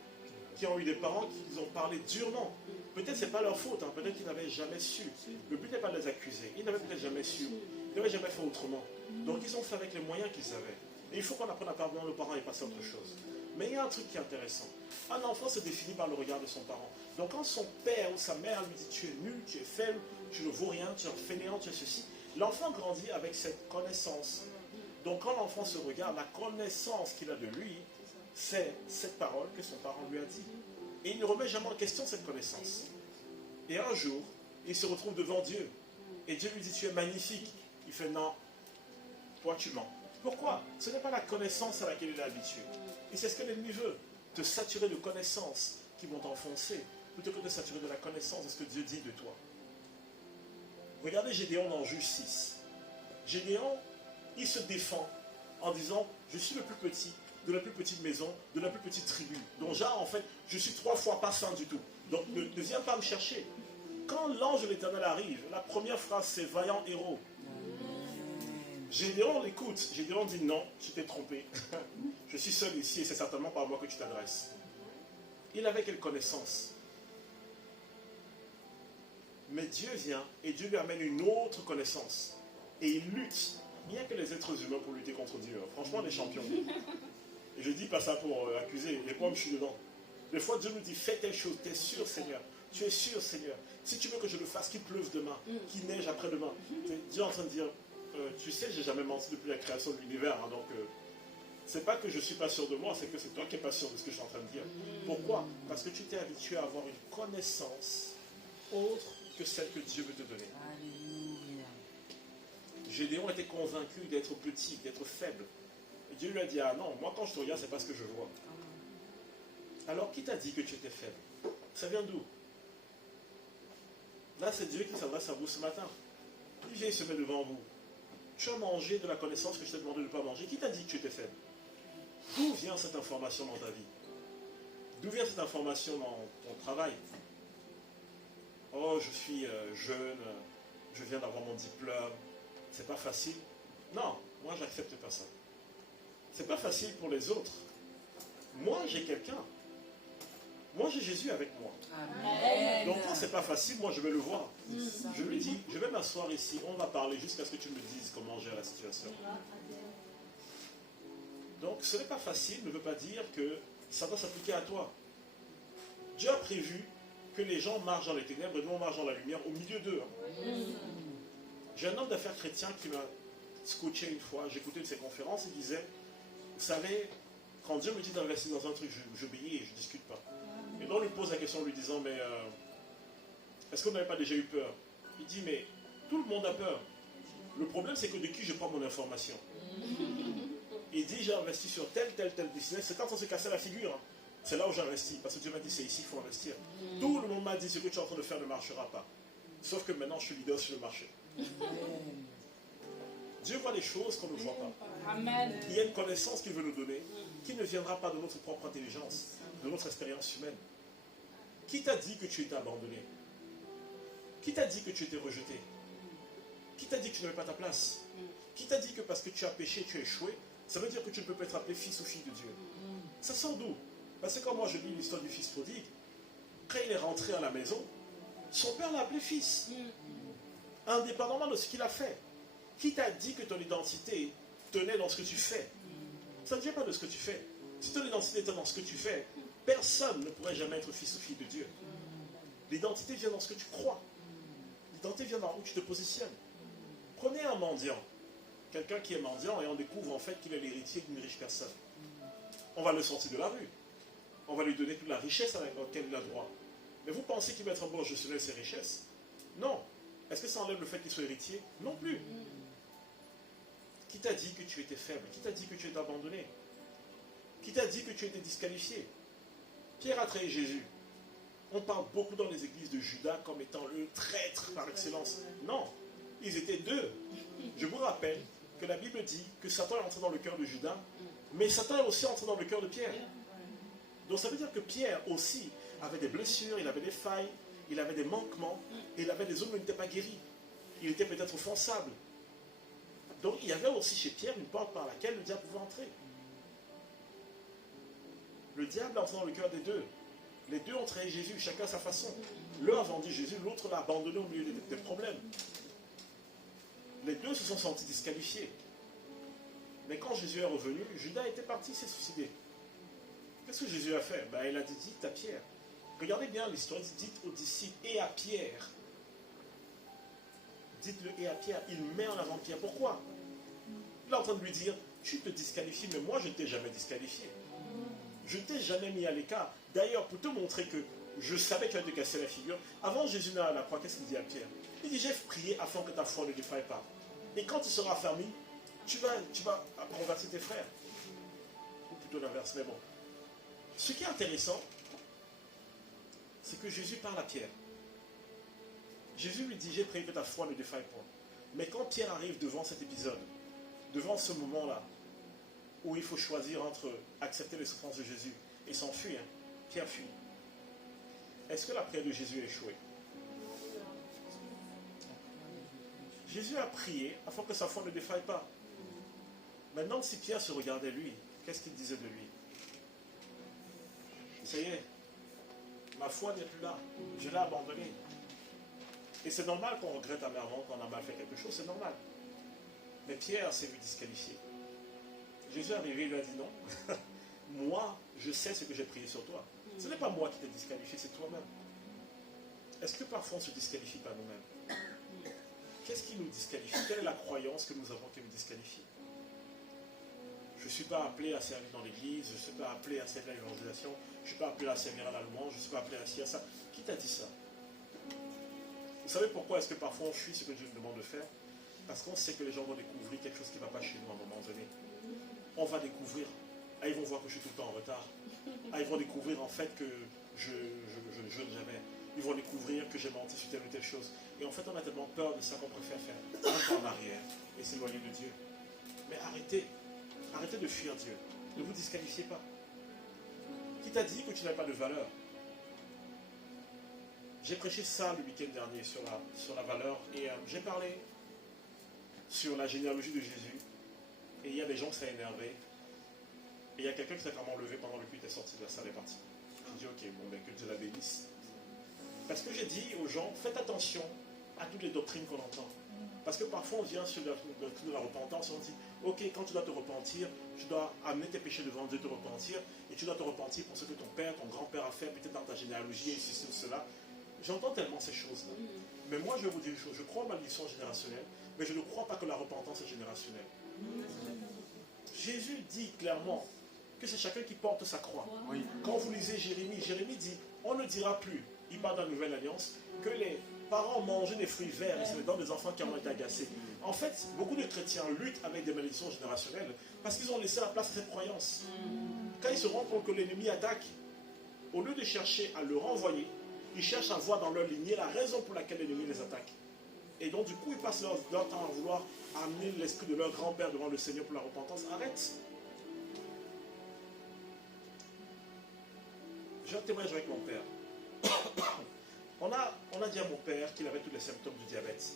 qui ont eu des parents qui les ont parlé durement. Peut-être ce n'est pas leur faute, hein. Peut-être qu'ils n'avaient jamais su. Le but n'est pas de les accuser. Ils n'avaient peut-être jamais su. Ils n'avaient jamais fait autrement. Donc ils ont fait avec les moyens qu'ils avaient. Et il faut qu'on apprenne à pardonner nos parents et passer à autre chose. Mais il y a un truc qui est intéressant. Un enfant se définit par le regard de son parent. Donc quand son père ou sa mère lui dit tu es nul, tu es faible, tu ne vaux rien, tu es un fainéant, tu es ceci, l'enfant grandit avec cette connaissance. Donc quand l'enfant se regarde, la connaissance qu'il a de lui, c'est cette parole que son parent lui a dit. Et il ne remet jamais en question cette connaissance. Et un jour, il se retrouve devant Dieu. Et Dieu lui dit, tu es magnifique. Il fait, non, toi tu mens. Pourquoi? Ce n'est pas la connaissance à laquelle il est habitué. Et c'est ce que l'ennemi veut. Te saturer de connaissances qui vont t'enfoncer, plutôt que de saturer de la connaissance de ce que Dieu dit de toi. Regardez Gédéon dans Juge 6. Gédéon, il se défend en disant, je suis le plus petit de la plus petite maison, de la plus petite tribu. Donc genre, en fait, je suis 3 fois pas saint du tout. Donc ne viens pas me chercher. Quand l'ange de l'Éternel arrive, la première phrase c'est vaillant héros. Gédéon l'écoute. Gédéon dit non, tu t'es trompé. Je suis seul ici et c'est certainement par moi que tu t'adresses. Il avait quelle connaissance? Mais Dieu vient et Dieu lui amène une autre connaissance. Et il lutte. Il n'y a que les êtres humains pour lutter contre Dieu. Franchement, on est champions. Et je ne dis pas ça pour accuser. Les pommes, je suis dedans. Des fois, Dieu nous dit, fais telle chose. Tu es sûr, Seigneur. Tu es sûr, Seigneur. Si tu veux que je le fasse, qu'il pleuve demain, qu'il neige après-demain. Dieu est en train de dire, tu sais, j'ai jamais menti depuis la création de l'univers. Hein, donc, c'est pas que je ne suis pas sûr de moi, c'est que c'est toi qui n'es pas sûr de ce que je suis en train de dire. Pourquoi? Parce que tu t'es habitué à avoir une connaissance autre que celle que Dieu veut te donner. Gédéon était convaincu d'être petit, d'être faible. Et Dieu lui a dit, ah non, moi quand je te regarde, c'est pas ce que je vois. Alors qui t'a dit que tu étais faible? Ça vient d'où? Là, c'est Dieu qui s'adresse à vous ce matin. Il vient se met devant vous. Tu as mangé de la connaissance que je t'ai demandé de ne pas manger. Qui t'a dit que tu étais faible? D'où vient cette information dans ta vie? D'où vient cette information dans ton travail? Oh, je suis jeune, je viens d'avoir mon diplôme, c'est pas facile. Non, moi j'accepte pas ça. C'est pas facile pour les autres. Moi j'ai quelqu'un. Moi j'ai Jésus avec moi. Amen. Donc quand c'est pas facile, moi je vais le voir. Je lui dis, je vais m'asseoir ici, on va parler jusqu'à ce que tu me dises comment gérer la situation. Donc ce n'est pas facile ne veut pas dire que ça doit s'appliquer à toi. Dieu a prévu que les gens marchent dans les ténèbres et nous on marche dans la lumière au milieu d'eux. J'ai un homme d'affaires chrétien qui m'a scotché une fois, j'écoutais de ses conférences, il disait, vous savez, quand Dieu me dit d'investir dans un truc, j'obéis et je ne discute pas. Et donc on lui pose la question en lui disant, mais est-ce qu'on n'avait pas déjà eu peur? Il dit, mais tout le monde a peur. Le problème c'est que de qui je prends mon information? Il dit, j'ai investi sur tel business, c'est en train de se casser la figure. Hein. C'est là où j'investis, parce que Dieu m'a dit, c'est ici qu'il faut investir. Tout le monde m'a dit, ce que tu es en train de faire ne marchera pas. Sauf que maintenant, je suis leader sur le marché. Dieu voit les choses qu'on ne voit pas. Amen. Il y a une connaissance qu'il veut nous donner, qui ne viendra pas de notre propre intelligence, de notre expérience humaine. Qui t'a dit que tu étais abandonné? Qui t'a dit que tu étais rejeté? Qui t'a dit que tu n'avais pas ta place? Qui t'a dit que parce que tu as péché, tu as échoué? Ça veut dire que tu ne peux pas être appelé fils ou fille de Dieu. Ça sort d'où? Parce que quand moi je lis l'histoire du fils prodigue, quand il est rentré à la maison, son père l'a appelé fils. Indépendamment de ce qu'il a fait. Qui t'a dit que ton identité tenait dans ce que tu fais? Ça ne vient pas de ce que tu fais. Si ton identité était dans ce que tu fais, personne ne pourrait jamais être fils ou fille de Dieu. L'identité vient dans ce que tu crois. L'identité vient dans où tu te positionnes. Prenez un mendiant. Quelqu'un qui est mendiant et on découvre en fait qu'il est l'héritier d'une riche personne. On va le sortir de la rue. On va lui donner toute la richesse à laquelle il a droit. Mais vous pensez qu'il va être un bon gestionnaire de ses richesses? Non. Est-ce que ça enlève le fait qu'il soit héritier? Non plus. Qui t'a dit que tu étais faible? Qui t'a dit que tu étais abandonné? Qui t'a dit que tu étais disqualifié? Pierre a trahi Jésus. On parle beaucoup dans les églises de Judas comme étant le traître par excellence. Non, ils étaient deux. Je vous rappelle que la Bible dit que Satan est entré dans le cœur de Judas, mais Satan est aussi entré dans le cœur de Pierre. Donc ça veut dire que Pierre aussi avait des blessures, il avait des failles, il avait des manquements, et il avait des zones où il n'était pas guéri. Il était peut-être offensable. Donc il y avait aussi chez Pierre une porte par laquelle le diable pouvait entrer. Le diable est entré dans le cœur des deux. Les deux ont trahi Jésus, chacun à sa façon. L'un a vendu Jésus, l'autre l'a abandonné au milieu des problèmes. Les deux se sont sentis disqualifiés. Mais quand Jésus est revenu, Judas était parti s'est suicidé. Qu'est-ce que Jésus a fait? Il a dit, dites à Pierre. Regardez bien l'histoire, dites aux disciples et à Pierre. Dites-le et à Pierre. Il met en avant Pierre. Pourquoi? Il est en train de lui dire, tu te disqualifies, mais moi je ne t'ai jamais disqualifié. Je ne t'ai jamais mis à l'écart. D'ailleurs, pour te montrer que je savais que tu allais te casser la figure, avant Jésus n'a à la croix, qu'est-ce qu'il dit à Pierre? Il dit, j'ai prié afin que ta foi ne défaille pas. Et quand tu seras affermi, tu vas renverser tes frères. Ou plutôt l'inverse, mais bon. Ce qui est intéressant, c'est que Jésus parle à Pierre. Jésus lui dit, j'ai prié que ta foi ne défaille pas. Mais quand Pierre arrive devant cet épisode, devant ce moment-là, où il faut choisir entre accepter les souffrances de Jésus et s'enfuir, Pierre fuit. Est-ce que la prière de Jésus a échoué? Jésus a prié afin que sa foi ne défaille pas. Maintenant, si Pierre se regardait lui, qu'est-ce qu'il disait de lui? Ça y est, ma foi n'est plus là, je l'ai abandonnée. Et c'est normal qu'on regrette amèrement quand on a mal fait quelque chose, c'est normal. Mais Pierre s'est vu disqualifié. Jésus est arrivé, il lui a dit non. Moi, je sais ce que j'ai prié sur toi. Ce n'est pas moi qui t'ai disqualifié, c'est toi-même. Est-ce que parfois on se disqualifie par nous-mêmes? Qu'est-ce qui nous disqualifie? Quelle est la croyance que nous avons qui nous disqualifie? Je ne suis pas appelé à servir dans l'église, je ne suis pas appelé à servir à l'évangélisation, je ne suis pas appelé à servir à l'allemand, je ne suis pas appelé à ci, à ça. Qui t'a dit ça? Vous savez pourquoi est-ce que parfois on fuit ce que Dieu nous demande de faire? Parce qu'on sait que les gens vont découvrir quelque chose qui ne va pas chez nous à un moment donné. On va découvrir. Ah, ils vont voir que je suis tout le temps en retard. Ah, ils vont découvrir en fait que je ne jeûne jamais. Ils vont découvrir que j'ai menti sur telle ou telle chose. Et en fait, on a tellement peur de ça qu'on préfère faire un pas en arrière et s'éloigner de Dieu. Mais arrêtez. Arrêtez de fuir Dieu. Ne vous disqualifiez pas. Qui t'a dit que tu n'avais pas de valeur? J'ai prêché ça le week-end dernier sur la valeur et j'ai parlé sur la généalogie de Jésus. Et il y a des gens qui s'est énervé. Et il y a quelqu'un qui s'est vraiment levé pendant le culte et est sorti de la salle et est parti. J'ai dit ok, bon ben que Dieu la bénisse. Parce que j'ai dit aux gens, faites attention à toutes les doctrines qu'on entend. Parce que parfois on vient sur la doctrine de la repentance, on dit, ok, quand tu dois te repentir, tu dois amener tes péchés devant Dieu, te repentir, et tu dois te repentir pour ce que ton père, ton grand-père a fait, peut-être dans ta généalogie, et ceci ou cela. J'entends tellement ces choses-là. Mais moi, je vais vous dire une chose, je crois en malédiction générationnelle, mais je ne crois pas que la repentance est générationnelle. Jésus dit clairement que c'est chacun qui porte sa croix. Oui. Quand vous lisez Jérémie, Jérémie dit, on ne dira plus, il parle de la nouvelle alliance, que les parents mangeaient des fruits verts et c'est les dents des enfants qui ont été agacés. En fait, beaucoup de chrétiens luttent avec des malédictions générationnelles parce qu'ils ont laissé la place à cette croyance. Quand ils se rendent compte que l'ennemi attaque, au lieu de chercher à le renvoyer, ils cherchent à voir dans leur lignée la raison pour laquelle l'ennemi les attaque. Et donc du coup, ils passent leur temps à vouloir amener l'esprit de leur grand-père devant le Seigneur pour la repentance. Arrête! J'ai un témoignage avec mon père. On a dit à mon père qu'il avait tous les symptômes du diabète.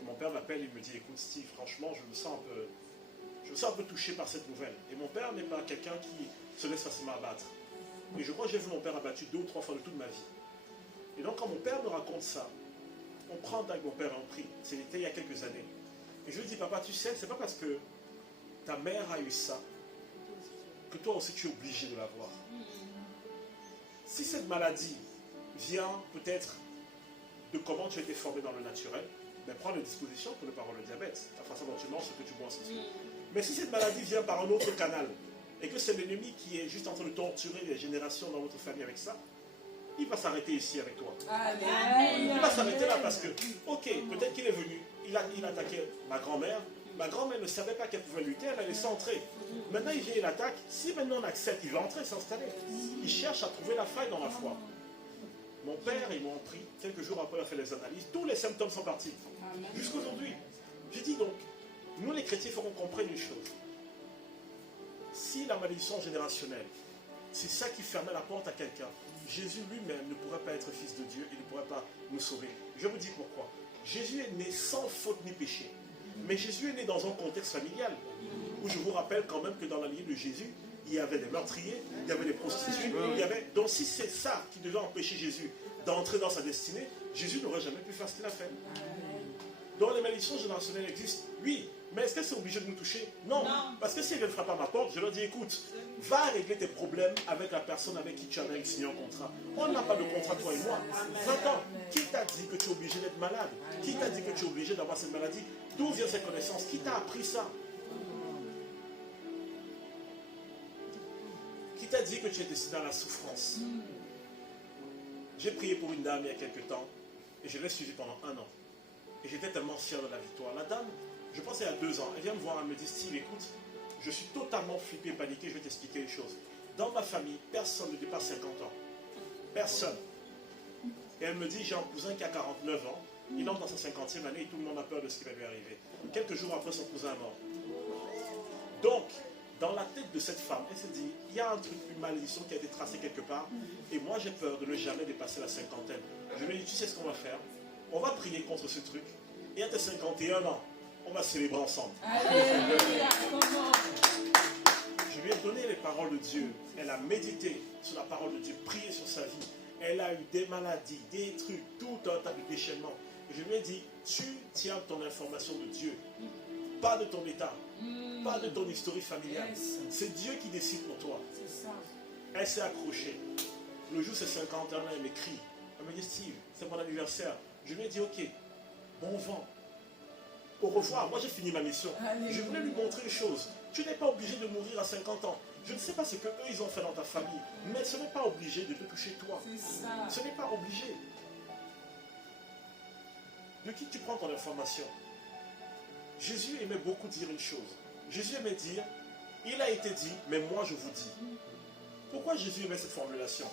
Et mon père m'appelle et me dit, écoute Steve, franchement, je me sens un peu touché par cette nouvelle. Et mon père n'est pas quelqu'un qui se laisse facilement abattre. Et je crois que j'ai vu mon père abattu 2 ou 3 fois de toute ma vie. Et donc quand mon père me raconte ça, on prend avec mon père et on prie. C'était il y a quelques années. Et je lui dis, papa, tu sais, c'est pas parce que ta mère a eu ça que toi aussi tu es obligé de l'avoir. Si cette maladie vient peut-être de comment tu as été formé dans le naturel, ben prends les dispositions pour ne pas avoir le diabète, la façon dont tu manges, ce que tu bois, ainsi de suite. Mais si cette maladie vient par un autre canal, et que c'est l'ennemi qui est juste en train de torturer les générations dans votre famille avec ça, il va s'arrêter ici avec toi. Amen. Il va s'arrêter là parce que, ok, peut-être qu'il est venu, il a attaqué ma grand-mère. Ma grand-mère ne savait pas qu'elle pouvait lutter, elle a laissé entrer. Maintenant, il vient, il attaque. Si maintenant on accepte, il va entrer, s'installer. Il cherche à trouver la faille dans la foi. Mon père, ils m'ont pris, quelques jours après, il a fait les analyses. Tous les symptômes sont partis. Jusqu'aujourd'hui. Je dis donc, nous les chrétiens, il faut qu'on comprenne une chose. Si la malédiction générationnelle, c'est ça qui fermait la porte à quelqu'un, Jésus lui-même ne pourrait pas être fils de Dieu, il ne pourrait pas nous sauver. Je vous dis pourquoi. Jésus est né sans faute ni péché. Mais Jésus est né dans un contexte familial, où je vous rappelle quand même que dans la lignée de Jésus, il y avait des meurtriers, il y avait des prostituées, il y avait... Donc si c'est ça qui devait empêcher Jésus d'entrer dans sa destinée, Jésus n'aurait jamais pu faire ce qu'il a fait. Donc les malédictions générationnelles existent, oui, mais est-ce que c'est obligé de nous toucher? Non, parce que si elle ne frappe à ma porte, je leur dis, écoute, va régler tes problèmes avec la personne avec qui tu as signé un contrat. On n'a pas de contrat, toi et moi. 20 ans, qui t'a dit que tu es obligé d'être malade? Qui t'a dit que tu es obligé d'avoir cette maladie? D'où viennent ces connaissances? Qui t'a appris ça? Qui t'a dit que tu es destiné à la souffrance? J'ai prié pour une dame il y a quelques temps et je l'ai suivie pendant 1 an. Et j'étais tellement fier de la victoire. La dame, je pense il y a 2 ans, elle vient me voir, elle me dit, Steve, écoute, je suis totalement flippé, paniqué, je vais t'expliquer une chose. Dans ma famille, personne ne dépasse 50 ans. Personne. Et elle me dit, j'ai un cousin qui a 49 ans, il entre dans sa 50e année et tout le monde a peur de ce qui va lui arriver. Quelques jours après, son cousin est mort. Donc, dans la tête de cette femme, elle s'est dit, il y a un truc, une malédiction qui a été tracée quelque part, et moi j'ai peur de ne jamais dépasser la 50aine. Je lui ai dit, tu sais ce qu'on va faire? On va prier contre ce truc, Et à tes 51 ans, on va célébrer ensemble. Alléluia. Comment? Je lui ai donné les paroles de Dieu. Elle a médité sur la parole de Dieu, prié sur sa vie. Elle a eu des maladies, des trucs, tout un tas de déchaînements. Et je lui ai dit, tu tiens ton information de Dieu, pas de ton état, pas de ton historique familial. Yes. C'est Dieu qui décide pour toi. C'est ça. Elle s'est accrochée. Le jour, c'est 51 ans, elle m'écrit. Elle me dit, Steve, c'est mon anniversaire. Je lui ai dit, ok, bon vent. Au revoir. Moi, j'ai fini ma mission. Alléluia. Je voulais lui montrer une chose. Tu n'es pas obligé de mourir à 50 ans. Je ne sais pas ce qu'eux, ils ont fait dans ta famille. Mais ce n'est pas obligé de te toucher toi. C'est ça. Ce n'est pas obligé. De qui tu prends ton information? Jésus aimait beaucoup dire une chose. Jésus aimait dire, il a été dit, mais moi je vous dis. Pourquoi Jésus aimait cette formulation?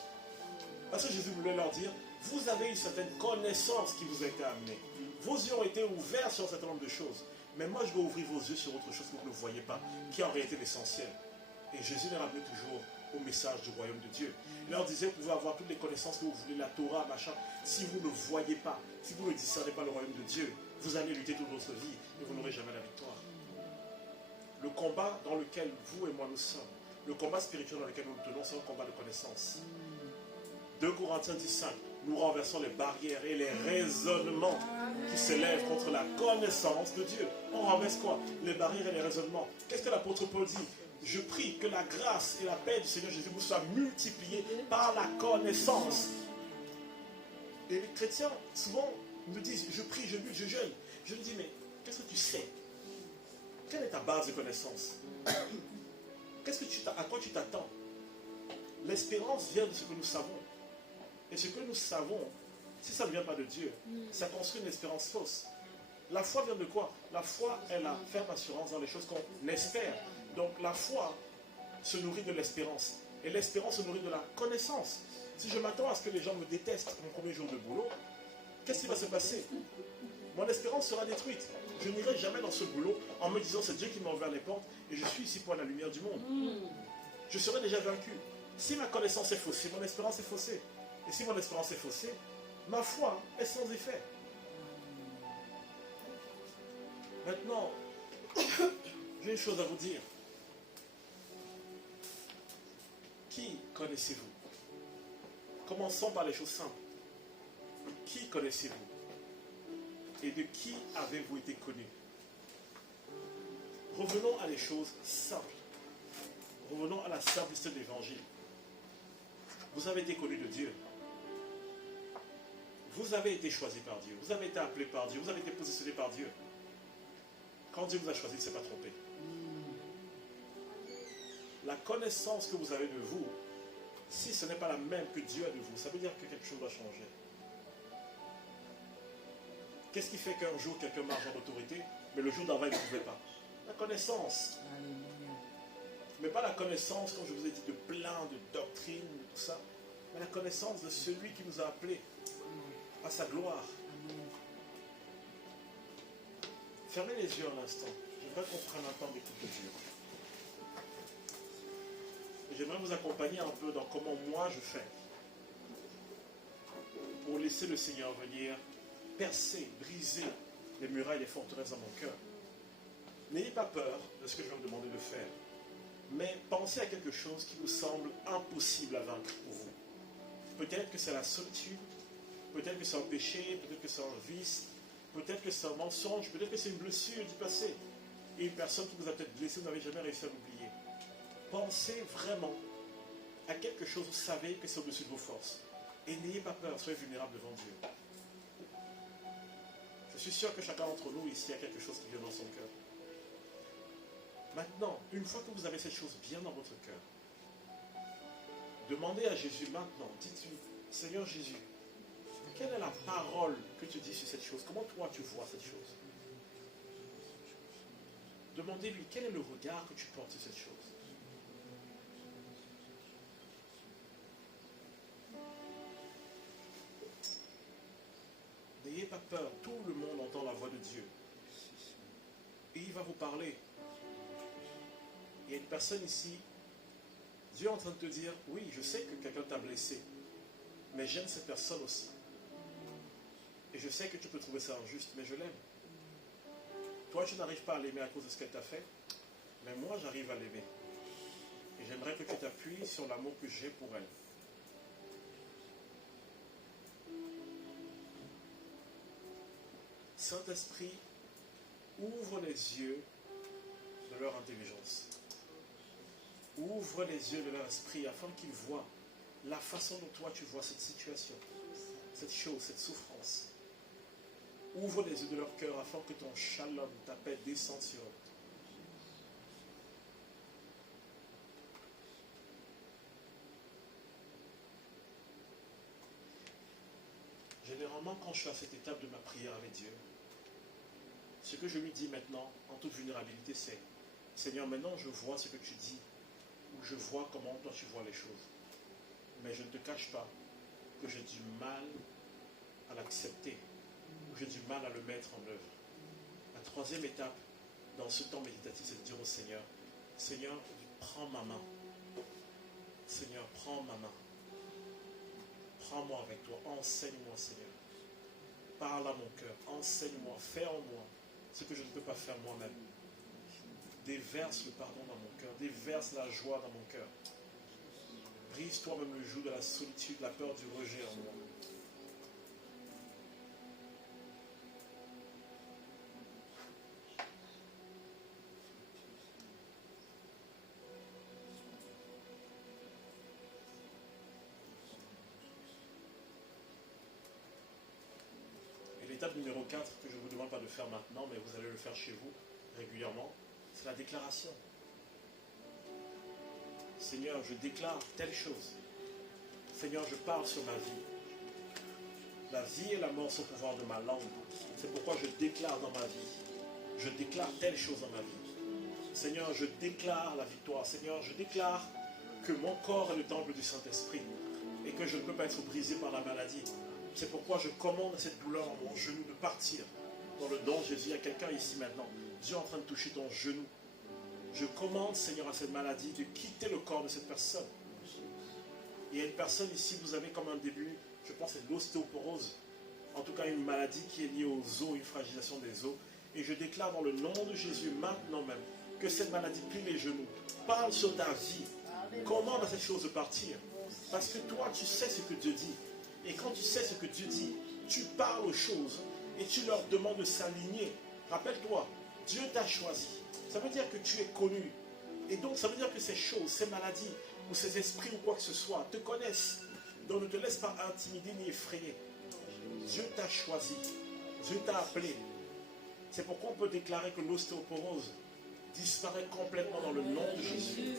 Parce que Jésus voulait leur dire, vous avez une certaine connaissance qui vous a été amenée. Vos yeux ont été ouverts sur un certain nombre de choses. Mais moi je vais ouvrir vos yeux sur autre chose que vous ne voyez pas, qui est en réalité l'essentiel. Et Jésus les ramenait toujours au message du royaume de Dieu. Il leur disait, vous pouvez avoir toutes les connaissances que vous voulez, la Torah, machin. Si vous ne voyez pas, si vous ne discernez pas le royaume de Dieu, vous allez lutter toute votre vie et vous n'aurez jamais la victoire. Le combat dans lequel vous et moi nous sommes, le combat spirituel dans lequel nous nous tenons, c'est un combat de connaissance. 2 Corinthiens 10:5, nous renversons les barrières et les raisonnements qui s'élèvent contre la connaissance de Dieu. On renverse quoi? Les barrières et les raisonnements. Qu'est-ce que l'apôtre Paul dit? Je prie que la grâce et la paix du Seigneur Jésus vous soient multipliées par la connaissance. Et les chrétiens, souvent, me disent, je prie, je lutte, je jeûne. Je me dis, mais qu'est-ce que tu sais? Quelle est ta base de connaissance? À quoi tu t'attends? L'espérance vient de ce que nous savons. Et ce que nous savons, si ça ne vient pas de Dieu, ça construit une espérance fausse. La foi vient de quoi? La foi est la ferme assurance dans les choses qu'on espère. Donc la foi se nourrit de l'espérance. Et l'espérance se nourrit de la connaissance. Si je m'attends à ce que les gens me détestent mon premier jour de boulot, qu'est-ce qui va se passer? Mon espérance sera détruite. Je n'irai jamais dans ce boulot en me disant c'est Dieu qui m'a ouvert les portes et je suis ici pour la lumière du monde. Je serai déjà vaincu. Si ma connaissance est faussée, mon espérance est faussée. Et si mon espérance est faussée, ma foi est sans effet. Maintenant, j'ai une chose à vous dire. Qui connaissez-vous? Commençons par les choses simples. Qui connaissez-vous? Et de qui avez-vous été connu? Revenons à les choses simples. Revenons à la simplicité de l'évangile. Vous avez été connu de Dieu. Vous avez été choisi par Dieu. Vous avez été appelé par Dieu. Vous avez été positionné par Dieu. Quand Dieu vous a choisi, il ne s'est pas trompé. La connaissance que vous avez de vous, si ce n'est pas la même que Dieu a de vous, ça veut dire que quelque chose doit changer. Qu'est-ce qui fait qu'un jour quelqu'un marche en autorité, mais le jour d'avant il ne pouvait pas? La connaissance. Mais pas la connaissance, comme je vous ai dit, de plein de doctrines, tout ça, mais la connaissance de celui qui nous a appelés à sa gloire. Fermez les yeux un instant. J'aimerais qu'on prenne un temps d'écoute de Dieu. J'aimerais vous accompagner un peu dans comment moi je fais pour laisser le Seigneur venir percer, briser les murailles et les forteresses dans mon cœur. N'ayez pas peur de ce que je vais vous demander de faire, mais pensez à quelque chose qui vous semble impossible à vaincre pour vous. Peut-être que c'est la solitude, peut-être que c'est un péché, peut-être que c'est un vice, peut-être que c'est un mensonge, peut-être que c'est une blessure du passé. Et une personne qui vous a peut-être blessé, vous n'avez jamais réussi à l'oublier. Pensez vraiment à quelque chose, vous savez que c'est au-dessus de vos forces. Et n'ayez pas peur, soyez vulnérables devant Dieu. Je suis sûr que chacun d'entre nous ici a quelque chose qui vient dans son cœur. Maintenant, une fois que vous avez cette chose bien dans votre cœur, demandez à Jésus maintenant, dites-lui, Seigneur Jésus, quelle est la parole que tu dis sur cette chose? Comment toi tu vois cette chose? Demandez-lui, quel est le regard que tu portes sur cette chose? N'ayez pas peur, tout le monde entend la voix de Dieu. Et il va vous parler. Il y a une personne ici, Dieu est en train de te dire, oui, je sais que quelqu'un t'a blessé, mais j'aime cette personne aussi. Et je sais que tu peux trouver ça injuste, mais je l'aime. Toi, tu n'arrives pas à l'aimer à cause de ce qu'elle t'a fait, mais moi, j'arrive à l'aimer. Et j'aimerais que tu t'appuies sur l'amour que j'ai pour elle. Saint-Esprit, ouvre les yeux de leur intelligence. Ouvre les yeux de leur esprit afin qu'ils voient la façon dont toi tu vois cette situation, cette chose, cette souffrance. Ouvre les yeux de leur cœur afin que ton shalom, ta paix descende sur eux. Généralement, quand je suis à cette étape de ma prière avec Dieu, ce que je lui dis maintenant, en toute vulnérabilité, c'est « Seigneur, maintenant je vois ce que tu dis, ou je vois comment toi tu vois les choses. Mais je ne te cache pas que j'ai du mal à l'accepter, ou j'ai du mal à le mettre en œuvre. » La troisième étape dans ce temps méditatif, c'est de dire au Seigneur « Seigneur, prends ma main. Seigneur, prends ma main. Prends-moi avec toi, enseigne-moi, Seigneur. Parle à mon cœur, enseigne-moi, fais en moi ce que je ne peux pas faire moi-même. Déverse le pardon dans mon cœur, déverse la joie dans mon cœur. Brise toi-même le joug de la solitude, la peur du rejet en moi. L'étape numéro 4, que je ne vous demande pas de faire maintenant, mais vous allez le faire chez vous régulièrement, c'est la déclaration. Seigneur, je déclare telle chose. Seigneur, je parle sur ma vie. La vie et la mort sont au pouvoir de ma langue. C'est pourquoi je déclare dans ma vie. Je déclare telle chose dans ma vie. Seigneur, je déclare la victoire. Seigneur, je déclare que mon corps est le temple du Saint-Esprit et que je ne peux pas être brisé par la maladie. C'est pourquoi je commande à cette douleur dans mon genou de partir. Dans le nom de Jésus, il y a quelqu'un ici maintenant. Dieu est en train de toucher ton genou. Je commande, Seigneur, à cette maladie de quitter le corps de cette personne. Il y a une personne ici, vous avez comme un début, je pense c'est l'ostéoporose. En tout cas, une maladie qui est liée aux os, une fragilisation des os. Et je déclare dans le nom de Jésus, maintenant même, que cette maladie plie les genoux. Parle sur ta vie. Commande à cette chose de partir. Parce que toi, tu sais ce que Dieu dit. Et quand tu sais ce que Dieu dit, tu parles aux choses et tu leur demandes de s'aligner. Rappelle-toi, Dieu t'a choisi. Ça veut dire que tu es connu. Et donc, ça veut dire que ces choses, ces maladies, ou ces esprits, ou quoi que ce soit, te connaissent. Donc, ne te laisse pas intimider ni effrayer. Dieu t'a choisi. Dieu t'a appelé. C'est pourquoi on peut déclarer que l'ostéoporose disparaît complètement dans le nom de Jésus.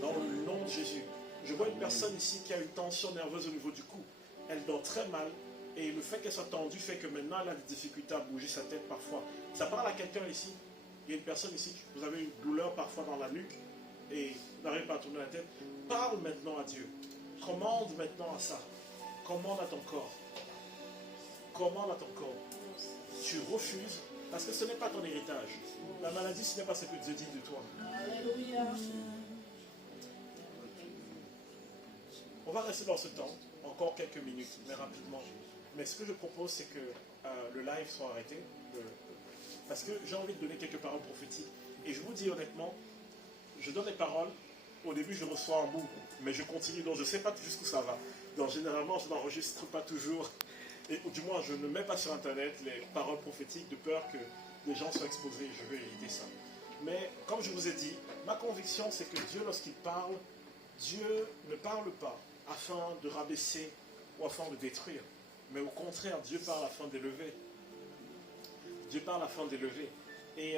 Dans le nom de Jésus. Je vois une personne ici qui a une tension nerveuse au niveau du cou. Elle dort très mal et le fait qu'elle soit tendue fait que maintenant elle a des difficultés à bouger sa tête parfois. Ça parle à quelqu'un ici. Il y a une personne ici, vous avez une douleur parfois dans la nuque et vous n'arrivez pas à tourner la tête. Parle maintenant à Dieu. Commande maintenant à ça. Commande à ton corps. Commande à ton corps. Tu refuses parce que ce n'est pas ton héritage. La maladie, ce n'est pas ce que Dieu dit de toi. Alléluia. On va rester dans ce temps, encore quelques minutes, mais rapidement. Mais ce que je propose, c'est que le live soit arrêté, parce que j'ai envie de donner quelques paroles prophétiques. Et je vous dis honnêtement, je donne les paroles, au début je reçois en bout, mais je continue, donc je ne sais pas jusqu'où ça va. Donc généralement, je n'enregistre pas toujours, ou du moins je ne mets pas sur Internet les paroles prophétiques de peur que les gens soient exposés, je vais éviter ça. Mais comme je vous ai dit, ma conviction c'est que Dieu, lorsqu'il parle, Dieu ne parle pas afin de rabaisser ou afin de détruire. Mais au contraire, Dieu parle afin d'élever. Dieu parle afin d'élever. Et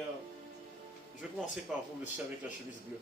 je vais commencer par vous, monsieur avec la chemise bleue.